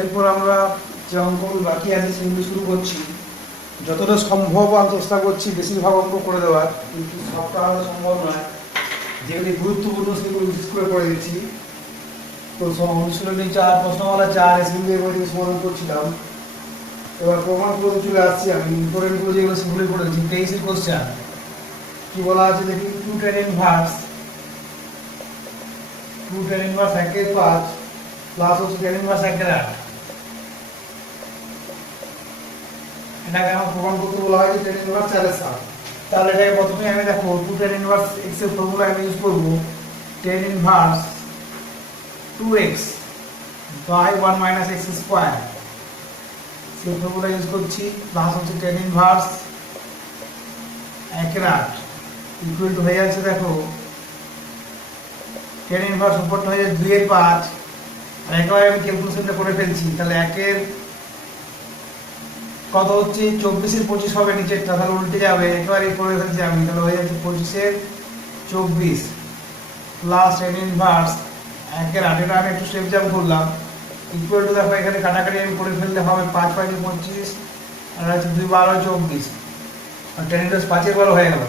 এরপর আমরা যে অঙ্কগুলো বাকি আছে সেগুলো শুরু করছি। যতটা সম্ভব আমি চেষ্টা করছি বেশিরভাগ অঙ্ক করে দেওয়ার, কিন্তু সবটা আমাদের সম্ভব নয়। যেগুলি গুরুত্বপূর্ণ সেগুলো বিশেষ করে করে দিচ্ছি। তো অনুশীলনী 4, প্রশ্নমালা 4 সেগুলো এবার সমাধান করছিলাম। এবার প্রমাণ করে চলে আসছি আমি। ইম্পর্টেন্টগুলো যেগুলো সেগুলোই করে দিচ্ছি। 23 কোশ্চেন কি বলা আছে দেখি। 2 tan ইনভার্স 1/5 প্লাস হচ্ছে tan ইনভার্স 1/8। এটাকে আমার প্রমাণ করতে বলা হয় যে tan ইনভার্স 4/7। তাহলে এটাকে প্রথমে আমি দেখো 2 tan ইনভার্স x এর ফর্মুলা আমি ইউজ করব। tan inverse 2x by 1 minus x square, সেই ফর্মুলা ইউজ করছি। প্লাস হচ্ছে tan ইনভার্স 1/8 ইকুয়াল টু হয়ে যাচ্ছে দেখো tan ইনভার্স উপরটা হয়ে যাচ্ছে 2/5। আর একেবারে আমি ক্যালকুলেশনটা করে ফেলছি। তাহলে 1 কত হচ্ছে 24/25 হবে নিচেরটা, তাহলে উল্টে যাবে। একেবারে করে ফেলছি আমি, তাহলে হয়ে যাচ্ছে 25/24 প্লাস tan ইনভার্স 1/8। এটা আমি একটু স্টেপ জাম্প করলাম। ইকুয়াল টু দেখো এখানে কাটাকাটি আমি করে ফেললে হবে 5 5 25 আর হচ্ছে 2 12 24 আর tan ইনভার্স 5/12 হয়ে গেল।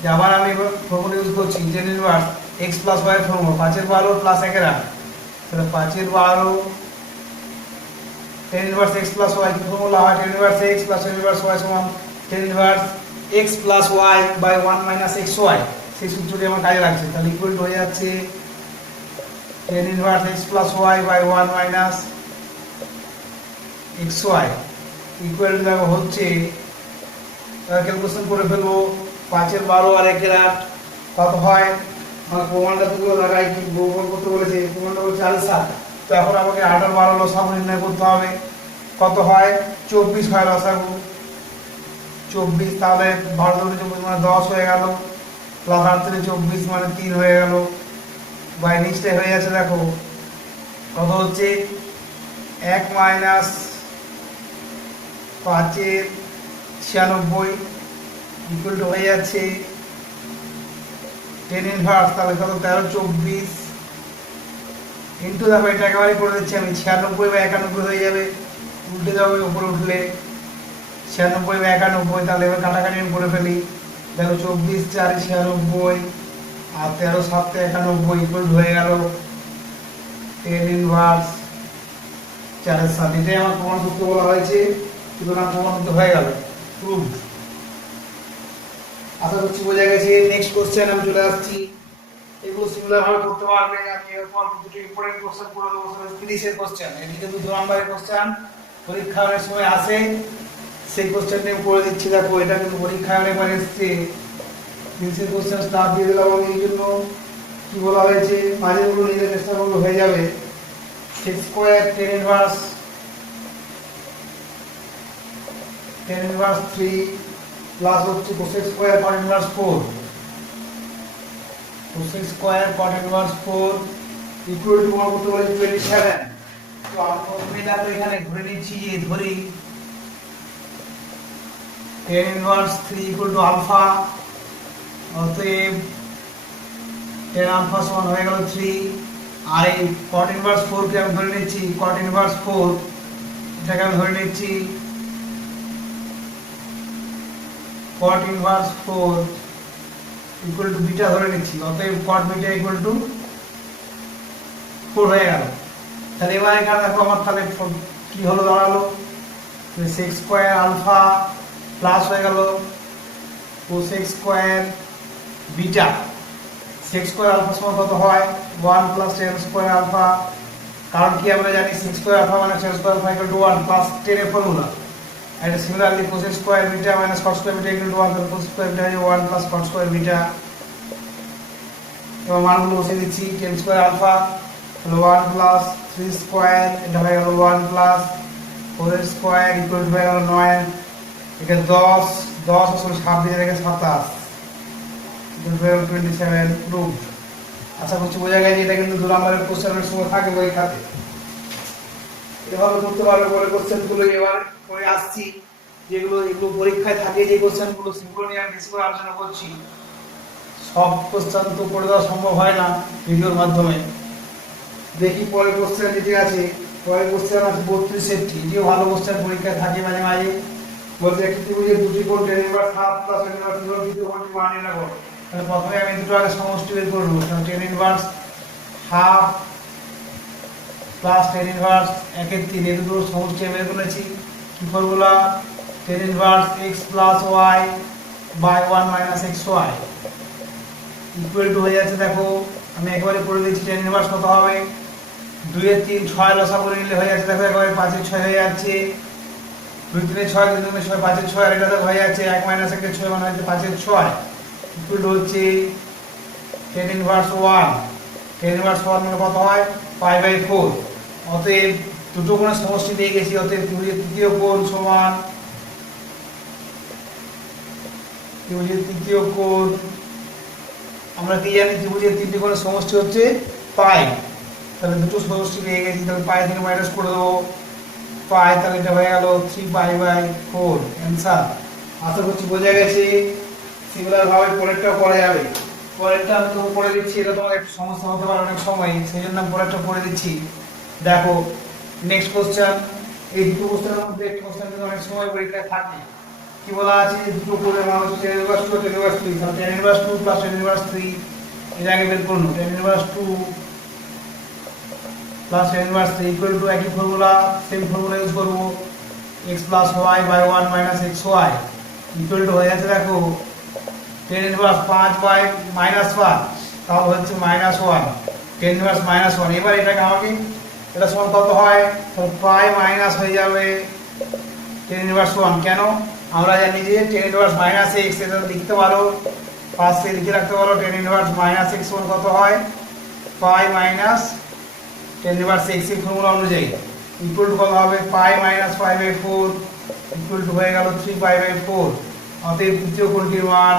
যে আবার আমি ফর্মুলা ইউজ করছি tan inverse x plus y এর ফর্মুলা 5/12 প্লাস 1/8। তাহলে 5/12 tan inverse x plus y কি ফর্মুলা হয়? tan inverse x plus tan inverse y সমান tan inverse x plus y by 1 minus xy। সেই সূত্রটি আমার কাজে লাগছে। তাহলে ইকুয়াল টু হয়ে যাচ্ছে tan inverse x plus y by 1 minus xy equal to দেখো হচ্ছে, ক্যালকুলেশন করে ফেলবো। 5/12 আর 1/8 কত হয়? আমার প্রমাণটা তুলে লাগাই কি প্রমাণ করতে বলেছে, প্রমাণটা হচ্ছে 4/7। তো এখন আমাকে 8 আর 12 লসাগু নির্ণয় করতে হবে। কত হয়? 24 হয় লসাগু। 24 তাহলে 12 × 24 মানে 10 হয়ে গেল, প্লাস 8 × 24 মানে 3 হয়ে গেল। বাই নিচটাই হয়ে যাচ্ছে দেখো কত হচ্ছে 1 মাইনাস 5/96 ইকুয়াল টু হয়ে যাচ্ছে tan ইনভার্স তাহলে কত 13/24 ইন্টু দেখো এটা একেবারে করে দিচ্ছি আমি 96 বা 91 হয়ে যাবে, উল্টে যাবে উপরে উঠলে 96 বা 91। তাহলে এবার কাটাকাটি আমি করে ফেলি। দেখো 24 4 96 আর 13 7 91 ইকুয়াল হয়ে গেল tan ইনভার্স 4/7। এটাই আমার প্রমাণ করতে বলা হয়েছে। সুতরাং প্রমাণ করতে হয়ে গেল, প্রুভড। আশা করছি বোঝা গেছে। নেক্সট কোশ্চেন আমি চলে আসছি। এগুলো সিমিলার ভাবে করতে পারবে। আমি এরপর দুটো ইম্পর্টেন্ট কোশ্চেন করে দেবো। 30 এর কোশ্চেন, এদিকে 2 নম্বরের কোশ্চেন পরীক্ষা অনেক সময় আসে, সেই কোশ্চেনটা আমি করে দিচ্ছি। দেখো এটা কিন্তু পরীক্ষা অনেকবার এসছে। 30 এর কোশ্চেন স্টার্ট দিয়ে দিলাম আমি। এই জন্য কি বলা হয়েছে মাঝেগুলো নিজের চেষ্টা করলে হয়ে যাবে। 6 স্কয়ার tan ইনভার্স 3 প্লাস হচ্ছে cosec square cot inverse 4, cosec square cot inverse 4 equal two আমার করতে বলে 27। তো আমি প্রথমেটা তো এখানে ধরে নিচ্ছি যে ধরি tan inverse 3 equal to alpha. অতএব tan আলফা সমান হয়ে গেল 3। আর এই cot ইনভার্স 4 কে আমি ধরে নিচ্ছি cot ইনভার্স 4, এটাকে আমি ধরে নিচ্ছি cot inverse 4 equal two beta ধরে নিচ্ছি। অতএব cot বিটা ইকুয়াল টু 4 হয়ে গেল। তাহলে এবার এখানে দেখো আমার তাহলে কি হলো দাঁড়ালো 6 স্কয়ার আলফা প্লাস হয়ে গেল cosec square beta. 6 square alpha সমান কত হয়? 1 প্লাস tan স্কয়ার আলফা। কারণ কি আমরা জানি 6 স্কয়ার আলফা মানে tan square alpha equal to 1 plus tan এর formula. And similarly cosec square beta minus cot square beta equal to 1, cos square beta is 1 plus cot square beta। এবার মানগুলো বসিয়ে দিচ্ছি। tan square alpha হলো 1 plus 3 square, এটা হয়ে গেল 1 plus 4 square equal to হয়ে গেল 9। এখানে 10 আসলে 7 দিয়ে রেখে 27 equal to হয়ে গেল 27। প্রুভড। আশা করছি বোঝা গেছে। এটা কিন্তু 2 নম্বরের কোশ্চেনের সময় থাকে পরীক্ষাতে। এভাবে করতে পারবে বলে কোশ্চেনগুলো এবার করে আসছি। যেগুলো পরীক্ষায় থাকে যে কোশ্চেনগুলো সেগুলো নিয়ে আমি বেশি করে আলোচনা করছি। সব কোশ্চেন তো করে দেওয়া সম্ভব হয় না ভিডিওর মাধ্যমে। দেখি পরের কোশ্চেন যেটি আছে পরের কোশ্চেন আছে 32 টি, এটিও ভালো কোশ্চেন, পরীক্ষায় থাকে মাঝে মাঝে। বলছে একটি ত্রিভুজের দুটি কোণ tan inverse half plus tan inverse 0 দ্বিতীয় কোণটির মান নির্ণয় করো। তাহলে প্রথমে আমি দুটো আগে সমষ্টি বের করব। tan inverse half plus tan inverse 1/3 এই দুটো সমষ্টি বের করেছি। কি formula? tan inverse x plus y by 1 minus xy equal to হয়ে যাচ্ছে, দেখো আমি একবারে করে দিচ্ছি। tan ইনভার্স কত হবে? 2 এর 3 6 লসা করে নিলে হয়ে যাচ্ছে, দেখো একবারে 5 এর 6 হয়ে যাচ্ছে। 2 3 এর 6 2 3 এর 6 5 এর 6 আর এটা তো হয়ে যাচ্ছে 1 মাইনাস 1 এর 6 মানে হচ্ছে 5 এর 6 ইকুয়াল টু হচ্ছে tan ইনভার্স 1। tan ইনভার্স 1 মানে কত হয়? Pi by 4। অতএব দুটো কোণের সমষ্টি পেয়ে গেছি। অতএব ত্রিভুজের তৃতীয় কোণ সমান, ত্রিভুজের তৃতীয় কোণ আমরা কি জানি? ত্রিভুজের তিনটি কোণের সমষ্টি হচ্ছে পাই। তাহলে দুটো সমষ্টি পেয়ে গেছি। তাহলে পাই থেকে মাইনাস করে দেবো পাই, তাহলে এটা হয়ে গেল 3 পাই বাই 4 অ্যান্সার। আশা করছি বোঝা গেছে। সিমিলার ভাবে পরেরটাও করা যাবে। পরেরটা আমি তো করে দিচ্ছি, এটা তোমার একটু সমস্যা হতে পারে অনেক সময়, সেই জন্য আমি পরেরটা করে দিচ্ছি। দেখো নেক্সট কোশ্চেন। এই দুটো কোশ্চেনের মধ্যে একটা কোশ্চেন কিন্তু অনেক সময় পরীক্ষায় থাকে। কি বলা আছে? দুটো কোণের মান হচ্ছে tan ইনভার্স 2 tan ইনভার্স 3। তাহলে tan inverse 2 plus tan inverse 3 এটা আগে বের করব। tan inverse 2 plus tan inverse 3 equal to একই ফর্মুলা, সেম ফর্মুলা ইউজ করব, x plus y by 1 minus xy equal to হয়ে যাচ্ছে, দেখো tan ইনভার্স 5 বাই মাইনাস 1 তাহলে হচ্ছে মাইনাস 1 tan ইনভার্স মাইনাস 1। এবার এটাকে আমাকে এটা সমান কত হয়? তাহলে পাই মাইনাস হয়ে যাবে tan ইনভার্স 1। কেন? আমরা জানি যে tan ইনভার্স মাইনাস x এটা লিখতে পারো, পাশে লিখে রাখতে পারো। tan ইনভার্স মাইনাস x সমান কত হয়? Pi minus tan inverse x এর ফর্মুলা অনুযায়ী ইকুয়াল টু কত হবে? Pi minus pi by 4 equal to হয়ে গেল 3 পাই বাই 4। অতএব তৃতীয় কোণটির মান,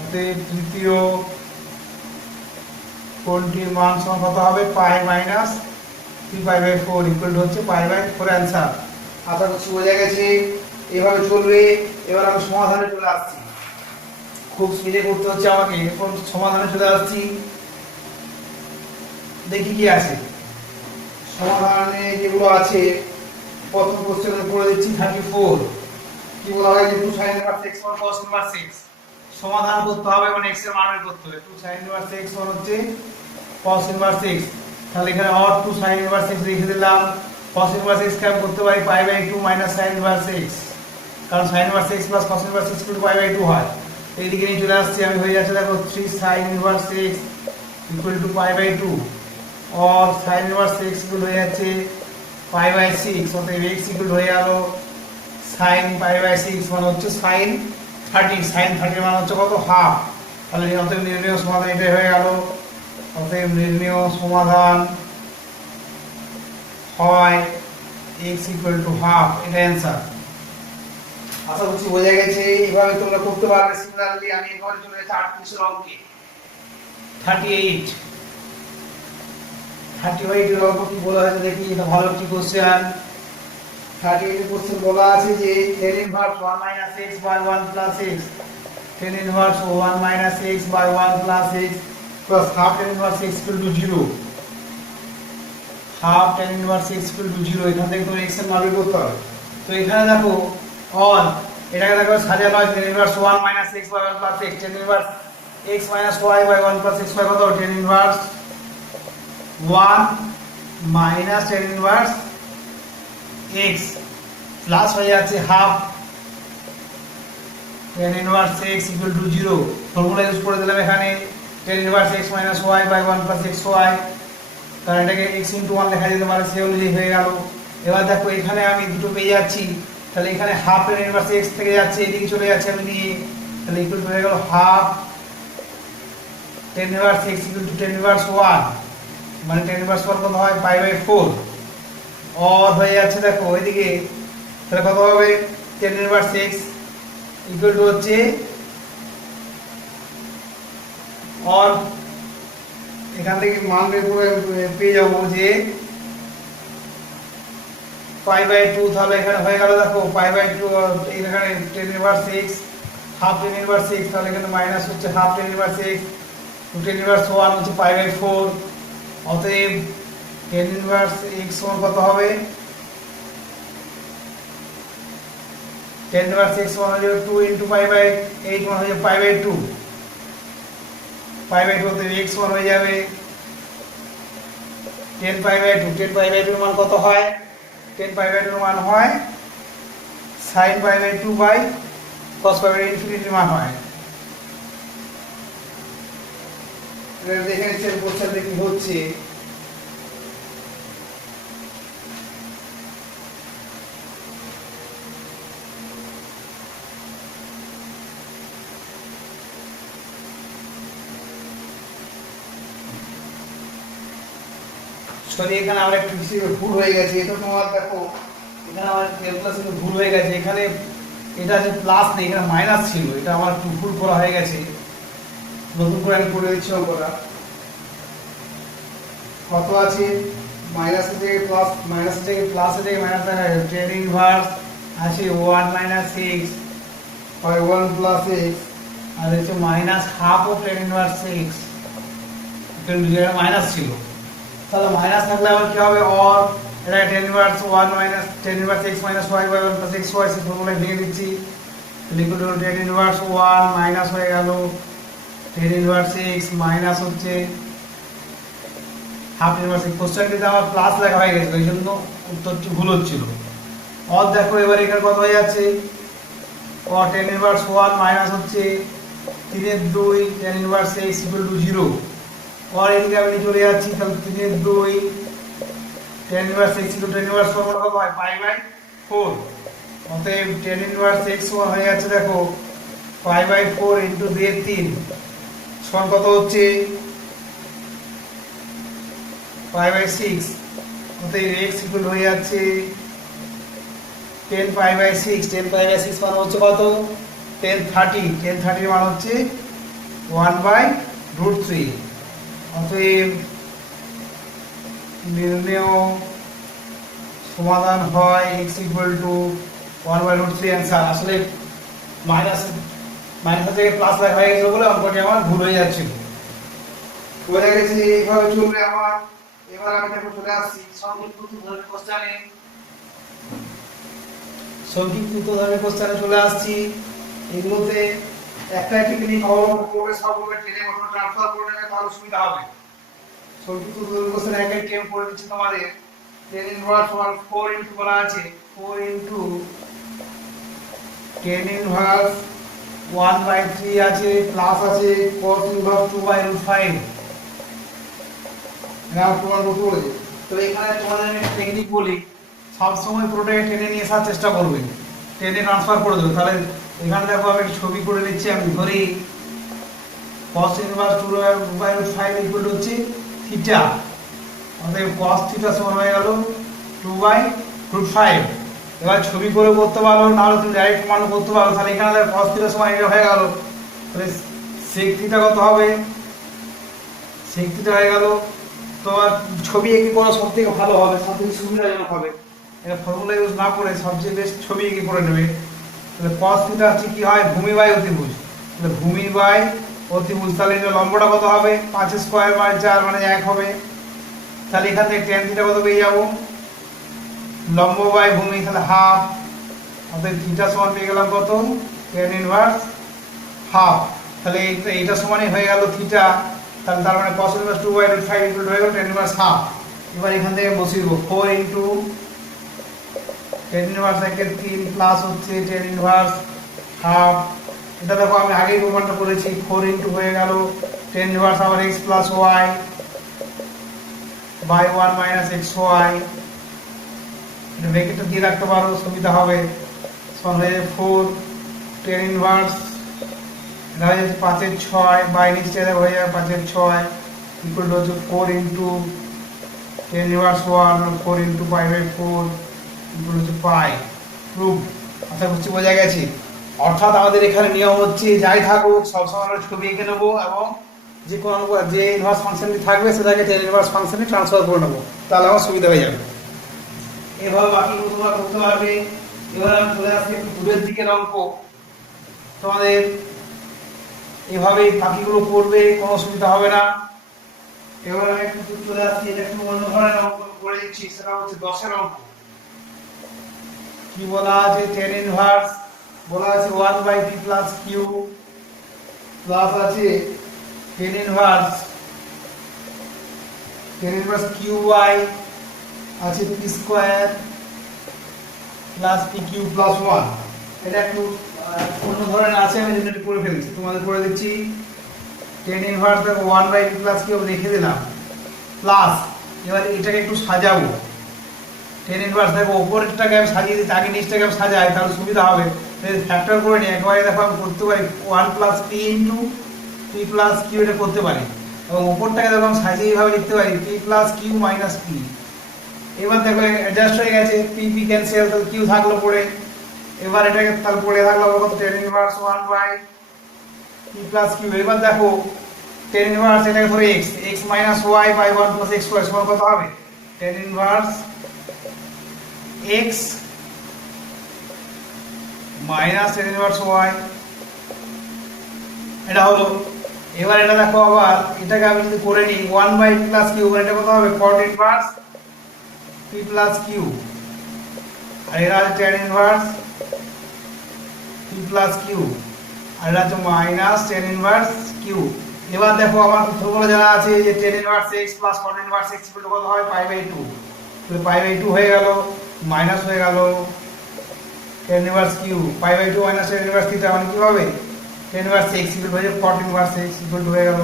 অতএব তৃতীয় কোণটির মান সমান কত হবে? Pi minus 3 pi by 4 equal to হচ্ছে পাই বাই 4 অ্যান্সার। আশা করছি বোঝা গেছে। এভাবে চলবে। এবার আমি সমাধানে চলে আসছি। খুব স্পিডে করতে হচ্ছে আমাকে। এখন সমাধানে চলে আসছি, দেখি কি আছে সমাধানে। যেগুলো আছে প্রথম কোশ্চেনে করে দিচ্ছি 34। কি বলা হয়? যে 2 sin inverse x সমান cos inverse x সমাধান করতে হবে, মানে x এর মান বের করতে হবে। 2 sin inverse x সমান হচ্ছে cos inverse x। তাহলে এখানে আর 2 sin inverse x লিখে দিলাম। cos inverse x কে আমি করতে পারি pi by 2 minus sin inverse x, কারণ sin inverse x plus cos inverse x pi by 2 হয়। এইদিকে নিয়ে চলে আসছি আমি, হয়ে যাচ্ছে দেখো 3 sin inverse x equal to pi by 2 और sin inverse x ইকুয়াল হয়ে যাচ্ছে পাই বাই 6। অতএব x ইকুয়াল হয়ে গেল sin পাই বাই 6 মানে হচ্ছে sin 30। sin 30 মানে হচ্ছে কত? হাফ। তাহলে অতএব নির্ণয় সমাধান এটাই হয়ে গেল। অতএব নির্ণয় সমাধান হয় x ইকুয়াল টু হাফ, এটা অ্যান্সার। আশা করছি বোঝা গেছে। এইভাবে তোমরা করতে পারবে। সিমিলারলি আমি এবারে চলে যাচ্ছি 38 এর অঙ্কে। 38 এর অঙ্ক কি বলা হয়েছে দেখি। এটা ভালো একটি কোশ্চেন। 38 এর কোশ্চেন বলা আছে যে tan inverse 1 minus x by 1 plus x, tan inverse 1 minus x by 1 plus x plus half tan inverse x equal to 0। Half tan inverse x equal to 0। এখান থেকে তোমার x এর মান বের করতে হবে। তো এখানে দেখো অন এটাকে দেখো সাজানো হয় tan inverse 1 minus x by 1 plus x, tan inverse x minus y by 1 plus x by কত? tan inverse 1 minus tan inverse x plus হয়ে যাচ্ছে half tan inverse x equal to 0। Formula use করে দিলাম এখানে tan inverse x minus y by 1 plus xy, কারণ এটাকে x into 1 লেখা যেতে পারে, সেই অনুযায়ী হয়ে গেল। এবার দেখো এখানে আমি দুটো পেয়ে যাচ্ছি। তাহলে এখানে হাফ tan ইনভার্স x থেকে যাচ্ছে, এদিকে চলে যাচ্ছে আমি নিয়ে, তাহলে ইকুয়াল হয়ে গেল half tan inverse x equal two tan inverse 1 মানে tan ইনভার্স 1 কত হয়? পাই বাই 4 और হয়ে যাচ্ছে দেখো ওইদিকে। তাহলে কত হবে? tan inverse x equal to হচ্ছে और এখান থেকে মান বের করে পেয়ে যাবো যে পাই বাই 2। তাহলে এখানে হয়ে গেল দেখো পাই বাই 2 এখানে tan inverse x half tan inverse x, তাহলে এখানে মাইনাস হচ্ছে half tan inverse x, tan inverse 1 হচ্ছে পাই বাই 4। অতএব টেন ইনভার্স এক্স সমান কত হবে? টেন ইনভার্স এক্স সমান হয়ে যাবে 2 ইন্টু পাই বাই 8 সমান হয়ে যাবে পাই বাই 2। পাই বাই 2 তে এক্স সমান হয়ে যাবে 10 পাই বাই 2। 10 পাই বাই 2 এর মান কত হয়? 10 পাই বাই 2 এর মান হয় sin pi by 2 by cos pi by ইনফিনিটির মান হয়। এটা দেখে নিচ্ছেন কোশ্চেনটা কি হচ্ছে। সরি, এখানে আমার একটু ভুল হয়ে গেছে। এটা তোমার দেখো, এখানে আমার ক্যালকুলেশনে ভুল হয়ে গেছে। এখানে এটা যে প্লাস নেই, এখানে মাইনাস ছিল। এটা আমার একটু ভুল করা হয়ে গেছে। নতুন করে আমি করে দিচ্ছি অঙ্কটা। কত আছে? মাইনাস থেকে প্লাস, মাইনাস থেকে প্লাসের থেকে মাইনাস দেখা যাবে। টেন ইনভার্স আছে 1 মাইনাস এক্স হয় 1 প্লাস এক্স, আর হচ্ছে minus half of tan inverse x. Minus ছিল, তাহলে মাইনাস থাকলে আবার কি হবে? অর এটা tan inverse 1 minus tan inverse x minus y by 1 plus x y, সে ফর্মুলায় ভেঙে দিচ্ছি। লিকুইড হলো টেন ইনভার্স 1 মাইনাস হয়ে গেল টেন ইনভার্স এক্স মাইনাস হচ্ছে হাফ ইনভার্স এক্স। কোশ্চেনটিতে আমার প্লাস লেখা হয়ে গেছে, ওই জন্য উত্তরটি ভুল হচ্ছিল। অর দেখো এবার এখানে কত হয়ে যাচ্ছে? অর টেন ইনভার্স 1 মাইনাস হচ্ছে 3/2 tan inverse x equal to 0। और এদিকে আমি চলে যাচ্ছি, তাহলে 3/2 tan inverse x equal to tan inverse formula কত হয়? Pi by 4। অতএব টেন ইনভার্স এক্স সমান হয়ে যাচ্ছে দেখো পাই বাই 4 ইনটু 2/3 সমান কত হচ্ছে? Pi by 6। অতএব এক্স ইকুয়াল হয়ে যাচ্ছে 10 পাই বাই 6। 10 পাই বাই 6 মানে হচ্ছে কত? 1030। 1030 মানে হচ্ছে 1/√3। অতএব নির্ণেয় সমাধান হয় x ইকুয়াল টু 1/√3 অ্যান্সার। আসলে মাইনাস থেকে প্লাস লেখা হয়ে গেছে বলে অঙ্কটি আমার ভুল হয়ে যাচ্ছিল। বোঝা গেছে এইভাবে চলবে আমার। এবার আমি দেখো চলে আসছি সংক্ষিপ্ত ধরনের কোশ্চেনে। সংক্ষিপ্ত ধরনের কোশ্চেনে চলে আসছি। এগুলোতে একটা টেকনিক অবলম্বন করবে, সবগুলো টেনে মোটর ট্রান্সফার করে নেবে, তাহলে সুবিধা হবে। সংক্ষিপ্ত ধরনের কোশ্চেন একই টেম করে দিচ্ছি তোমাদের। টেন ইনভার্স 4 ইনটু বলা আছে 4 ইনটু টেন ইনভার্স 1/3 আছে, প্লাস আছে cos ইনভার্স 2/5। নাও তোমার মতো বলে। তো এখানে তোমাদের আমি একটা টেকনিক বলি, সব সময় পুরোটাকে টেনে নিয়ে আসার চেষ্টা করবে, টেনে ট্রান্সফার করে দেবে। তাহলে এখানে দেখো আমি ছবি করে নিচ্ছি। আমি ধরি cos ইনভার্স 2/5 ইকুয়াল টু হচ্ছে থিটা। অতএব cos থিটা সমান হয়ে গেল 2/5। এবার ছবি করে করতে পারো, নাহলে তুমি ডাইরেক্ট মান করতে পারো। তাহলে এখানে দেখো cos থিটা সমান এটা হয়ে গেল। তাহলে sec থিটা কত হবে? sec থিটা হয়ে গেল। তোমার ছবি এঁকে করা সবথেকে ভালো হবে, সবথেকে সুবিধাজনক হবে। এটা ফর্মুলা ইউজ না করে সবচেয়ে বেস্ট ছবি এঁকে করে নেবে। তাহলে cos থিটা হচ্ছে কি হয়? ভূমি বাই অতিভুজ। তাহলে ভূমি বাই অতিভুজ, তাহলে এটা লম্বটা কত হবে? 5 স্কয়ার বাই 4 মানে 1 হবে। তাহলে এখান থেকে tan থিটা কত পেয়ে যাবো? লম্ব বাই ভূমি, তাহলে হাফ। অতএব থিটা সমান পেয়ে গেলাম কত? tan inverse half. তাহলে এইটা সমানই হয়ে গেল থিটা। তাহলে তার মানে cos ইনভার্স 2/5 ইকুয়াল হয়ে গেল tan ইনভার্স হাফ। এবার এখান থেকে বসিয়ে দেবো 4 ইনটু tan ইনভার্স 1/3 প্লাস হচ্ছে tan ইনভার্স হাফ। এটা দেখো আমি আগেই প্রমাণটা করেছি। 4 ইনটু হয়ে গেল tan ইনভার্স আবার x plus y by 1 minus xy। এটা ব্র্যাকেটটা দিয়ে রাখতে পারো, সুবিধা হবে। সমান হয়ে যাবে 4 tan ইনভার্স, এটা হয়ে যাচ্ছে 5/6 বাই নিচে হয়ে যাবে 5/6 ইকুয়াল টু হচ্ছে 4 into tan inverse 1 4 into pi by 4 equal হচ্ছে পাই। প্রুফ। আশা করছি বোঝা গেছে। অর্থাৎ আমাদের এখানে নিয়ম হচ্ছে যাই থাকুক সবসময় আমরা ছবি এঁকে নেবো এবং যে কোনো যে ইনভার্স ফাংশনটি থাকবে সেটাকে টেন ইনভার্স ফাংশনে ট্রান্সফার করে নেবো, তাহলে আমার সুবিধা হয়ে যাবে। এভাবে বাকিগুলো তোমরা করতে পারবে। এবার আমি চলে আসছি একটু দূরের দিকের অঙ্ক। তোমাদের এভাবে বাকিগুলো করবে, কোনো অসুবিধা হবে না। এবার আমি একটু চলে আসছি, এটা একটু অন্য ধরনের অঙ্ক করে দিচ্ছি, সেটা হচ্ছে 10 এর অঙ্ক। কি বলা আছে, tan ইনভার্স বলা আছে 1/p প্লাস q প্লাস আছে tan ইনভার্স qy আছে p square plus pq plus 1। এটা একটু অন্য ধরনের আছে, আমি যেটা করে ফেলছি, তোমাদের করে দিচ্ছি। tan ইনভার্স দেখো 1/p প্লাস q লিখে দিলাম, প্লাস এবার এটাকে একটু সাজাবো। tan ইনভার্স দেখো উপরেরটাকে আমি সাজিয়ে দিচ্ছি, আগে নিচটাকে আমি সাজাই, তাহলে সুবিধা হবে। ফ্যাক্টর করে নিই একবারে, দেখো আমি করতে পারি 1 plus p into p plus q, এটা করতে পারি। এবং উপরটাকে দেখো আমি সাজিয়ে এইভাবে লিখতে পারি p plus q minus p। এবার দেখো অ্যাডজাস্ট হয়ে গেছে, p p ক্যান্সেল, তাহলে q থাকলো পড়ে। এবার এটাকে তাহলে পড়ে থাকলো কত, tan inverse 1/p plus q। এবার দেখো tan ইনভার্স এটাকে ধরে x minus y by 1 plus x square সমান কত হবে, tan inverse x minus tan inverse y, এটা হলো। এবার এটা দেখো আবার এটাকে আমি যদি করে নিই 1/p প্লাস q, এটা কত হবে, cot inverse p plus q, আর এটা আছে tan inverse p plus q, আর এটা হচ্ছে মাইনাস tan ইনভার্স q। এবার দেখো আমার ফর্মুলা জানা আছে যে tan inverse x plus cot inverse x কত হয়, π/2। তাহলে π/2 হয়ে গেল, মাইনাস হয়ে গেল tan inverse q, π/2 minus tan inverse theta, মানে কি হবে, tan inverse x equal to cot inverse x equal to হয়ে গেল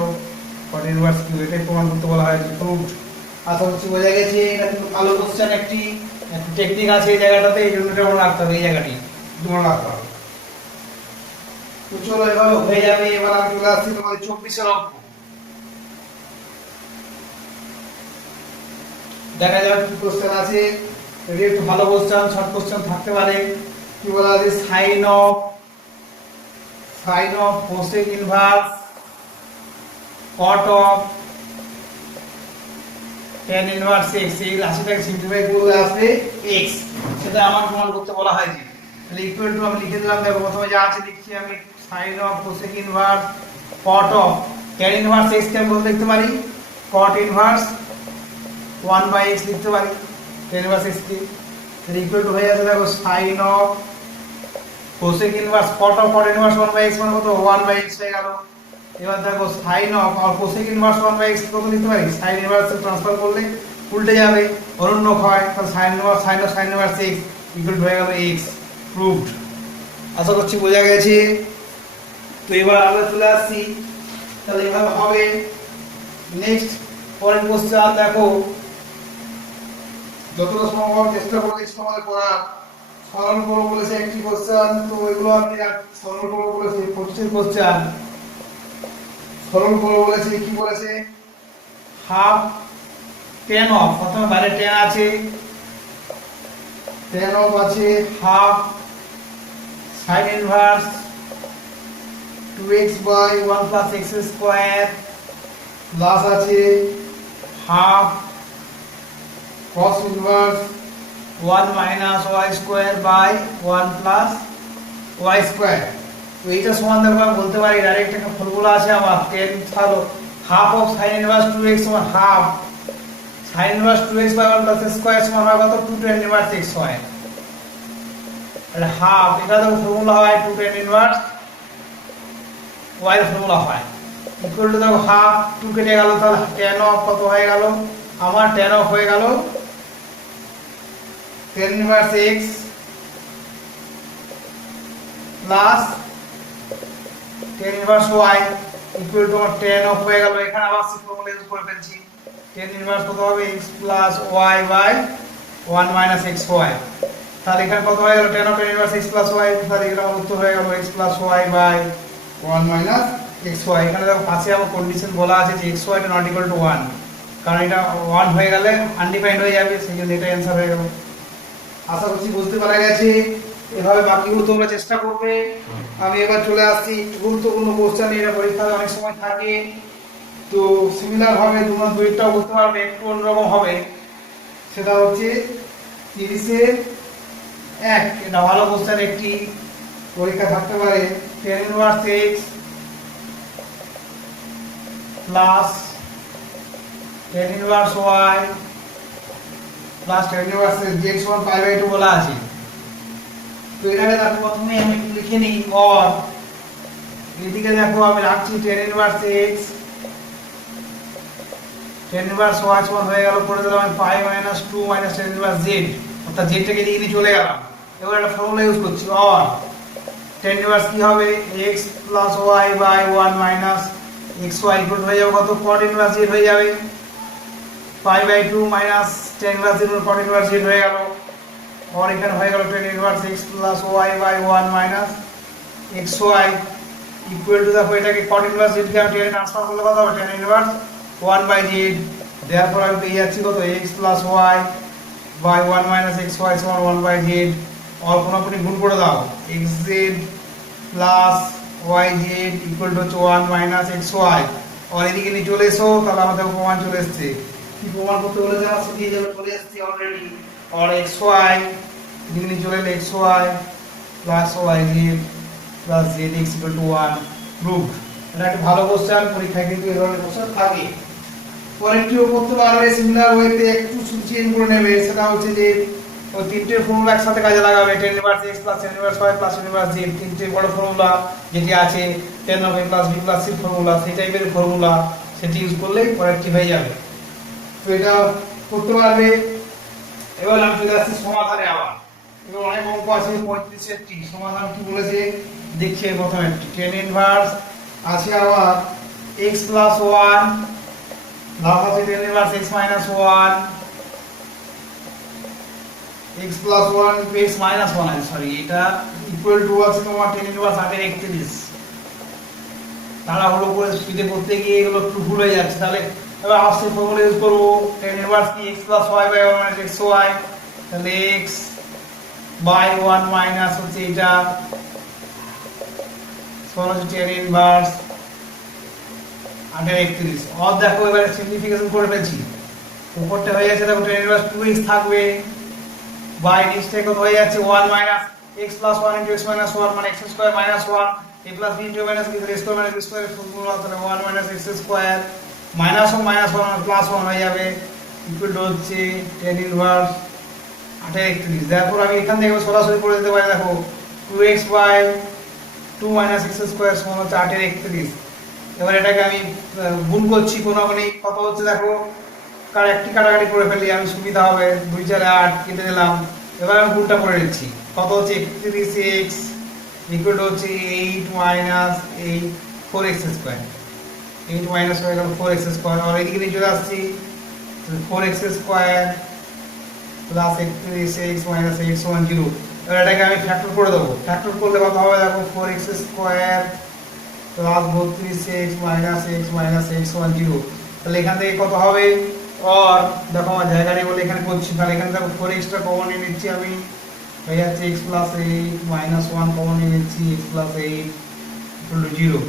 cot ইনভার্স q। এটাই প্রমাণ করতে বলা হয়েছে, প্রুভড। আশা করছি বোঝা গেছে। এটা কিন্তু ভালো কোশ্চেন, একটি টেকনিক আছে এই জায়গাটাতে, এই জন্য এটা মনে রাখতে হবে, এই জায়গাটি মনে রাখতে হবে। তো চলো এভাবে হয়ে যাবে। এবার আমি চলে আসছি তোমাদের 24 এর অঙ্ক। দেখা যাক কি কোশ্চেন আছে। এটা একটু ভালো কোশ্চেন, শর্ট কোশ্চেন থাকতে পারে। কি বলা আছে, sine of cosec inverse cot of tan inverse x, এই রাশিটাকে সিম্পলিফাই করলে আসবে x, সেটা আমার প্রমাণ করতে বলা হয়েছে। তাহলে ইকুয়াল টু আমি লিখে দিলাম, দেখো প্রথমে যা আছে লিখছি আমি, sine of cosec inverse cot of tan inverse x কে আমি বলতে লিখতে পারি cot ইনভার্স 1/x লিখতে পারি tan ইনভার্স x কে। তাহলে ইকুয়াল টু হয়ে যাচ্ছে, দেখো sine of cosec inverse cot inverse 1/x মানে কত, 1/x হয়ে গেল। এবার দেখো সাইন অফ আর কোসেক ইনভার্স 1/x কত লিখতে পারি, সাইন ইনভার্স ট্রান্সফার করলে উল্টে যাবে, অনুন্নক হয়, তাহলে sign inverse x equal to হয়ে গেল x, প্রুভড। আশা করছি বোঝা গেছে। তো এবার আমরা চলে আসছি, তাহলে এভাবে হবে। নেক্সট পরের কোশ্চেন দেখো, যতটা সম্ভব চেষ্টা করেছি তোমাদের করার, সরল করবো বলেছে একটি কোশ্চেন, তো এগুলো আমি সরল করবো বলেছি 25 কোশ্চেন। সরল করবো বলেছে, কি বলেছে, হাফ tan অফ, প্রথমে বাইরে tan আছে, tan অফ আছে হাফ sin inverse 2x by 1 plus x square plus আছে হাফ cos ইনভার্স 1 মাইনাস y স্কয়ার বাই 1 প্লাস y স্কয়ার। তো এইটা সমান দেখো আমি বলতে পারি ডাইরেক্ট একটা ফর্মুলা আছে আমার, tan হলো half of sin inverse 2x সমান half sin inverse 2x by 1 plus square সমান হয় কত, 2 tan ইনভার্স x হয়। তাহলে হাফ, এটা দেখো ফর্মুলা হয় 2 tan ইনভার্স y এর ফর্মুলা হয়, ইকুয়াল টু দেখো হাফ 2 কেটে গেল, তাহলে tan অফ কত হয়ে গেল আমার, tan অফ হয়ে গেল tan inverse x plus tan inverse y equal to tan of হয়ে গেল। এখানে আবার ফর্মুলা ইউজ করে ফেলছি, tan ইনভার্স কত হবে, x plus y by 1 minus xy। তাহলে এখানে কত হয়ে গেল, tan of inverse x plus y, তাহলে এটা উত্তর হয়ে গেল x plus y by 1 minus xy। এখানে দেখো পাশে আমার কন্ডিশন বলা আছে যে xy টা নট ইকুয়াল টু 1, কারণ এটা 1 হয়ে গেলে আনডিফাইন্ড হয়ে যাবে, সেই জন্য এটা অ্যানসার হয়ে গেল। আশা করছি বুঝতে পারা গেছে। এভাবে বাকিগুলো তোমরা চেষ্টা করবে। আমি এবার চলে আসছি গুরুত্বপূর্ণ কোশ্চেন, এটা পরীক্ষায় অনেক সময় থাকে, তো সিমিলার হবে, তোমরা দুইটাও বুঝতে পারবে, একটু অন্যরকম হবে। সেটা হচ্ছে 30-এর 1, এটা ভালো কোশ্চেন, একটি পরীক্ষা থাকতে পারে। tan inverse x plus tan inverse y plus tan inverse z সমান পাই বাই 2 বলা আছে। তো এখানে দেখো প্রথমে আমি একটু লিখে নিই और এদিকে দেখো আমি রাখছি tan inverse x tan inverse y সমান হয়ে গেল, করে দিলাম আমি pi minus 2 minus tan inverse z, অর্থাৎ z টাকে এদিকে নিয়ে চলে গেলাম। এবার একটা ফর্মুলা ইউজ করছি और tan inverse কি হবে x plus y by 1 minus xy ইকুয়াল হয়ে যাবে কত cot inverse z হয়ে যাবে pi by 2 minus tan inverse z cot inverse z হয়ে গেল, और এখানে হয়ে গেল tan inverse x plus y by 1 minus xy equal to দেখো এটাকে cot inverse z কে আমি টেনে ট্রান্সফার করলে কত হবে tan inverse 1 by z, therefore আমি পেয়ে যাচ্ছি কত x plus y by 1 minus xy সমান 1 by z, और কোনখানে গুণ করে দাও xz plus yz equal to 1 minus xy, और এদিকে নিয়ে চলে এসো, তাহলে আমাদের প্রমাণ চলে এসেছে। কি প্রমাণ করতে বলেছে আমরা শিখে যাবে, চলে এসেছি অলরেডি, और xy এদিকে নিয়ে চলে এলে xy plus yz plus zx equal to 1 proved. এটা একটা ভালো কোশ্চেন, পরীক্ষায় কিন্তু এই ধরনের কোশ্চেন থাকে। পরেরটিও করতে পারবে সিমিলার ওয়েতে, একটু চেঞ্জ করে নেবে, সেটা হচ্ছে যে ওই তিনটে ফর্মুলা একসাথে কাজে লাগাবে tan inverse x plus tan inverse y plus tan inverse z, তিনটে বড় ফর্মুলা যেটি আছে tan of a plus b plus c formula, সেই টাইপের ফর্মুলা, সেটি ইউজ করলেই পরেরটি হয়ে যাবে। তো এটা করতে পারবে। এবার আমি চলে আসছি সমাধানে। আবার এবার অনেক অঙ্ক আছে 35 এর টি সমাধান কি বলেছে দেখি। প্রথমে tan inverse আছে আবার x plus 1 লাভ আছে tan inverse x minus 1 x plus 1 x minus 1 আছে, সরি এটা ইকুয়াল টু আছে তোমার tan inverse 831। তারা হলো করে স্পিডে করতে গিয়ে এগুলো একটু ভুল হয়ে যাচ্ছে, তাহলে এবার আসছে ফর্মুলা ইউজ করব tan inverse কি x plus y by 1 minus xy, তাহলে x by 1 minus হচ্ছে এটা সমান হচ্ছে tan inverse 831। আর দেখো এবারে সিম্পলিফিকেশন করে ফেলছি, উপরটা হয়ে যাচ্ছে দেখো tan inverse 2x থাকবে by নিচে কত হয়ে যাচ্ছে 1 minus x plus 1 into x minus 1 মানে x square minus 1 a plus b into a minus b a square minus b square formula তাহলে 1 minus x square minus 1 minus 1 মানে plus 1 হয়ে যাবে ইকুয়াল টু হচ্ছে tan inverse 831। therefore আমি এখান থেকে সরাসরি করে দিতে পারি, দেখো 2x by 2 minus x square সমান হচ্ছে 831। এবার এটাকে আমি গুণ করছি, কোনখানে কত হচ্ছে দেখো একটি কাটাকাটি করে ফেলি, আমি সুবিধা হবে 2 4 8 কেটে দিলাম। এবার আমি গুণটা করে নিচ্ছি, কত হচ্ছে 31x ইকুয়াল টু হচ্ছে 8 minus 8 4x স্কয়ার, 8 minus হয়ে গেল 4x স্কয়ার, আর এদিকে নিয়ে চলে আসছি 4x square plus 31x minus 8 সমান 0। এবার এটাকে আমি ফ্যাক্টর করে দেবো, ফ্যাক্টর করলে কত হবে দেখো 4x square plus 32x minus x minus 8 সমান 0। তাহলে এখান থেকে কত হবে, और দেখো আমার জায়গা নেই বলে এখানে করছি, তাহলে এখানে দেখো 4x টা কমন নিয়ে নিচ্ছি আমি, হয়ে যাচ্ছে x plus 8 minus 1 কমন নিয়ে নিচ্ছি x plus 8 equal to 0,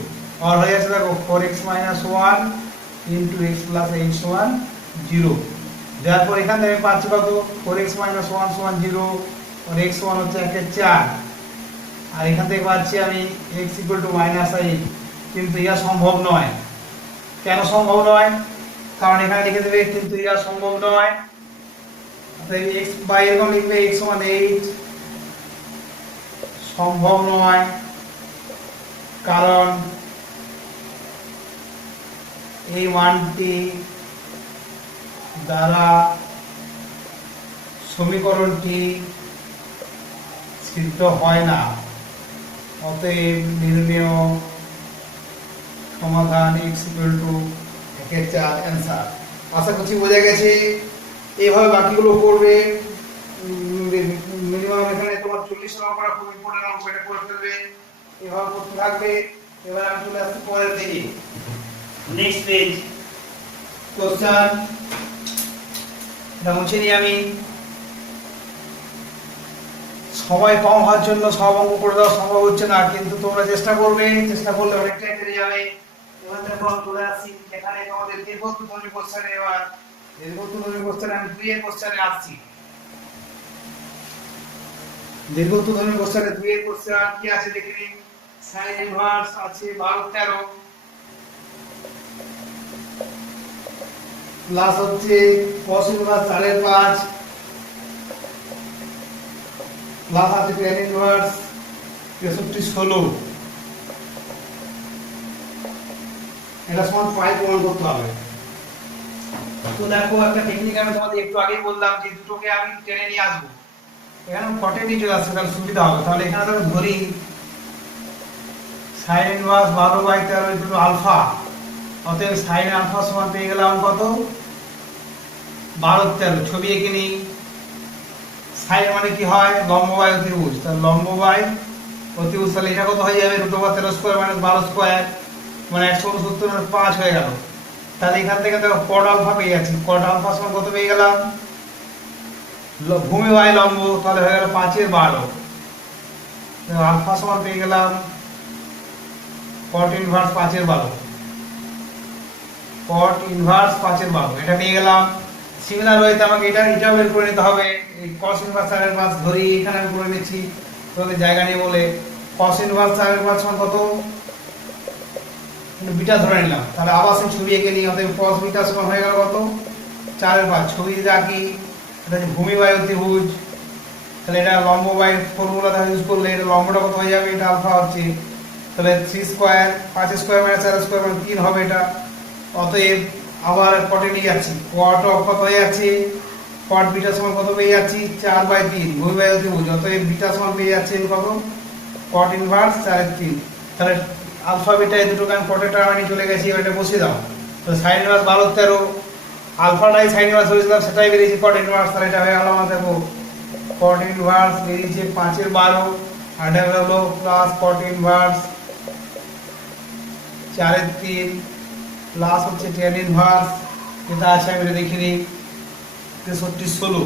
और হয়ে যাচ্ছে দেখো 4x minus 1 into x plus 8 সমান 0। therefore এখান থেকে পাচ্ছি কত 4x minus 1 সমান 0 और x সমান হচ্ছে 1 এর 4, আর এখান থেকে পাচ্ছি আমি x equal to minus 8। কিন্তু এটা সম্ভব নয়। কেন সম্ভব নয়? কারণ এখানে লিখে দেবে কিন্তু এটা সম্ভব নয়, তাই x বাই এরকম লিখলে x সমান 8 সম্ভব নয়, কারণ এই মানটি দ্বারা সমীকরণটি সিদ্ধ হয় না। অতএব নির্ণেয় সমাধান x equal to 1 এর 4 অ্যানসার। আশা করছি বোঝা গেছে। এইভাবে বাকিগুলো করবে, মিনিমাম এখানে তোমার 40 নম্বর খুব ইম্পর্টেন্ট অঙ্ক, এটা করে ফেলবে, এভাবে করতে থাকবে। এবার আমি চলে আসছি পরের দিকে, নেক্সট পেজ কোশ্চেন। এটা মুছে নিই আমি, সময় কম হওয়ার জন্য সব অঙ্ক করে দেওয়া সম্ভব হচ্ছে না, কিন্তু তোমরা চেষ্টা করবে, চেষ্টা করলে অনেকটাই পেরে যাবে। এবার দেখো চলে আসছি এখানে তোমাদের দীর্ঘত্বধর্মী কোশ্চেনে। এবার দীর্ঘত্বধর্মী কোশ্চেনে আমি 2 এর কোশ্চেনে আসছি। দীর্ঘত্বধর্মী কোশ্চেনে 2 এর কোশ্চেন কি আছে দেখে নিন। সাইন ইনভার্স আছে 12 13, প্লাস হচ্ছে cos ইনভার্স 4/5 প্লাস আছে tan ইনভার্স 63/16 এটা সমান পাই প্রমাণ করতে হবে। তো দেখো একটা টেকনিক আমি তোমাদের একটু আগেই বললাম যে দুটোকে আমি টেনে নিয়ে আসবো, এখানে কটে নিয়ে চলে আসছে তাহলে সুবিধা হবে। তাহলে এখানে ধরো ধরি sin ইনভার্স 12/13 দুটো আলফা, অতএব sin আলফা সমান পেয়ে গেলাম কত 12/13। ছবি এঁকে নিই। sin মানে কি হয় লম্ব বাই অতিভুজ, তাহলে লম্ব বাই অতিভুজ, তাহলে এটা কত হয়ে যাবে √13² - 12² মানে 169 5 হয়ে গেল। তাহলে এখান থেকে দেখো cot আলফা পেয়ে যাচ্ছি, cot আলফা সমান কত পেয়ে গেলাম ভূমি বাই লম্ব, তাহলে হয়ে গেল 5/12। আলফা সমান পেয়ে গেলাম cot ইনভার্স 5/12, cot ইনভার্স 5/12 এটা পেয়ে গেলাম। সিমিলার ওয়েতে আমাকে এটাও বের করে নিতে হবে। এই cos ইনভার্স 4/5 ধরি এখানে আমি করে নিচ্ছি তোমাদের জায়গা নেই বলে। cos ইনভার্স 4/5 সমান কত বিটা ধরে নিলাম, তাহলে আবার সেই ছবি এঁকে নিই। অতএব cos বিটা সমান হয়ে গেল কত 4/5। ছবি রাখি, এটা হচ্ছে ভূমি বাই অতিভুজ, তাহলে এটা লম্ব বাই ফর্মুলাটা ইউজ করলে এটা লম্বটা কত হয়ে যাবে, এটা আলফা হচ্ছে, তাহলে 3² 5² - 4² মানে 3 হবে এটা। অতএব আবার কটে নিয়ে যাচ্ছি, cot অফ কত হয়ে যাচ্ছে cot বিটা সমান কত পেয়ে যাচ্ছি 4/3 ভূমি বাই অতিভুজ, অতএব বিটা সমান পেয়ে যাচ্ছে কত cot ইনভার্স 4/3। তাহলে আলফা বিটা এই দুটোকে আমি কটের টার্মে নিয়ে চলে গেছি, এটা বসিয়ে দাও। তো sin ইনভার্স 12/13 আলফাটাই sin ইনভার্স হয়েছিল সেটাই বেরিয়েছে cot ইনভার্স, তাহলে এটা হয়ে গেল আমার দেখো cot ইনভার্স বেরিয়েছে 5/12 আর এটা হলো প্লাস cot ইনভার্স 4/3 প্লাস হচ্ছে tan ইনভার্স যেটা আছে আমি দেখে নিই 63/16।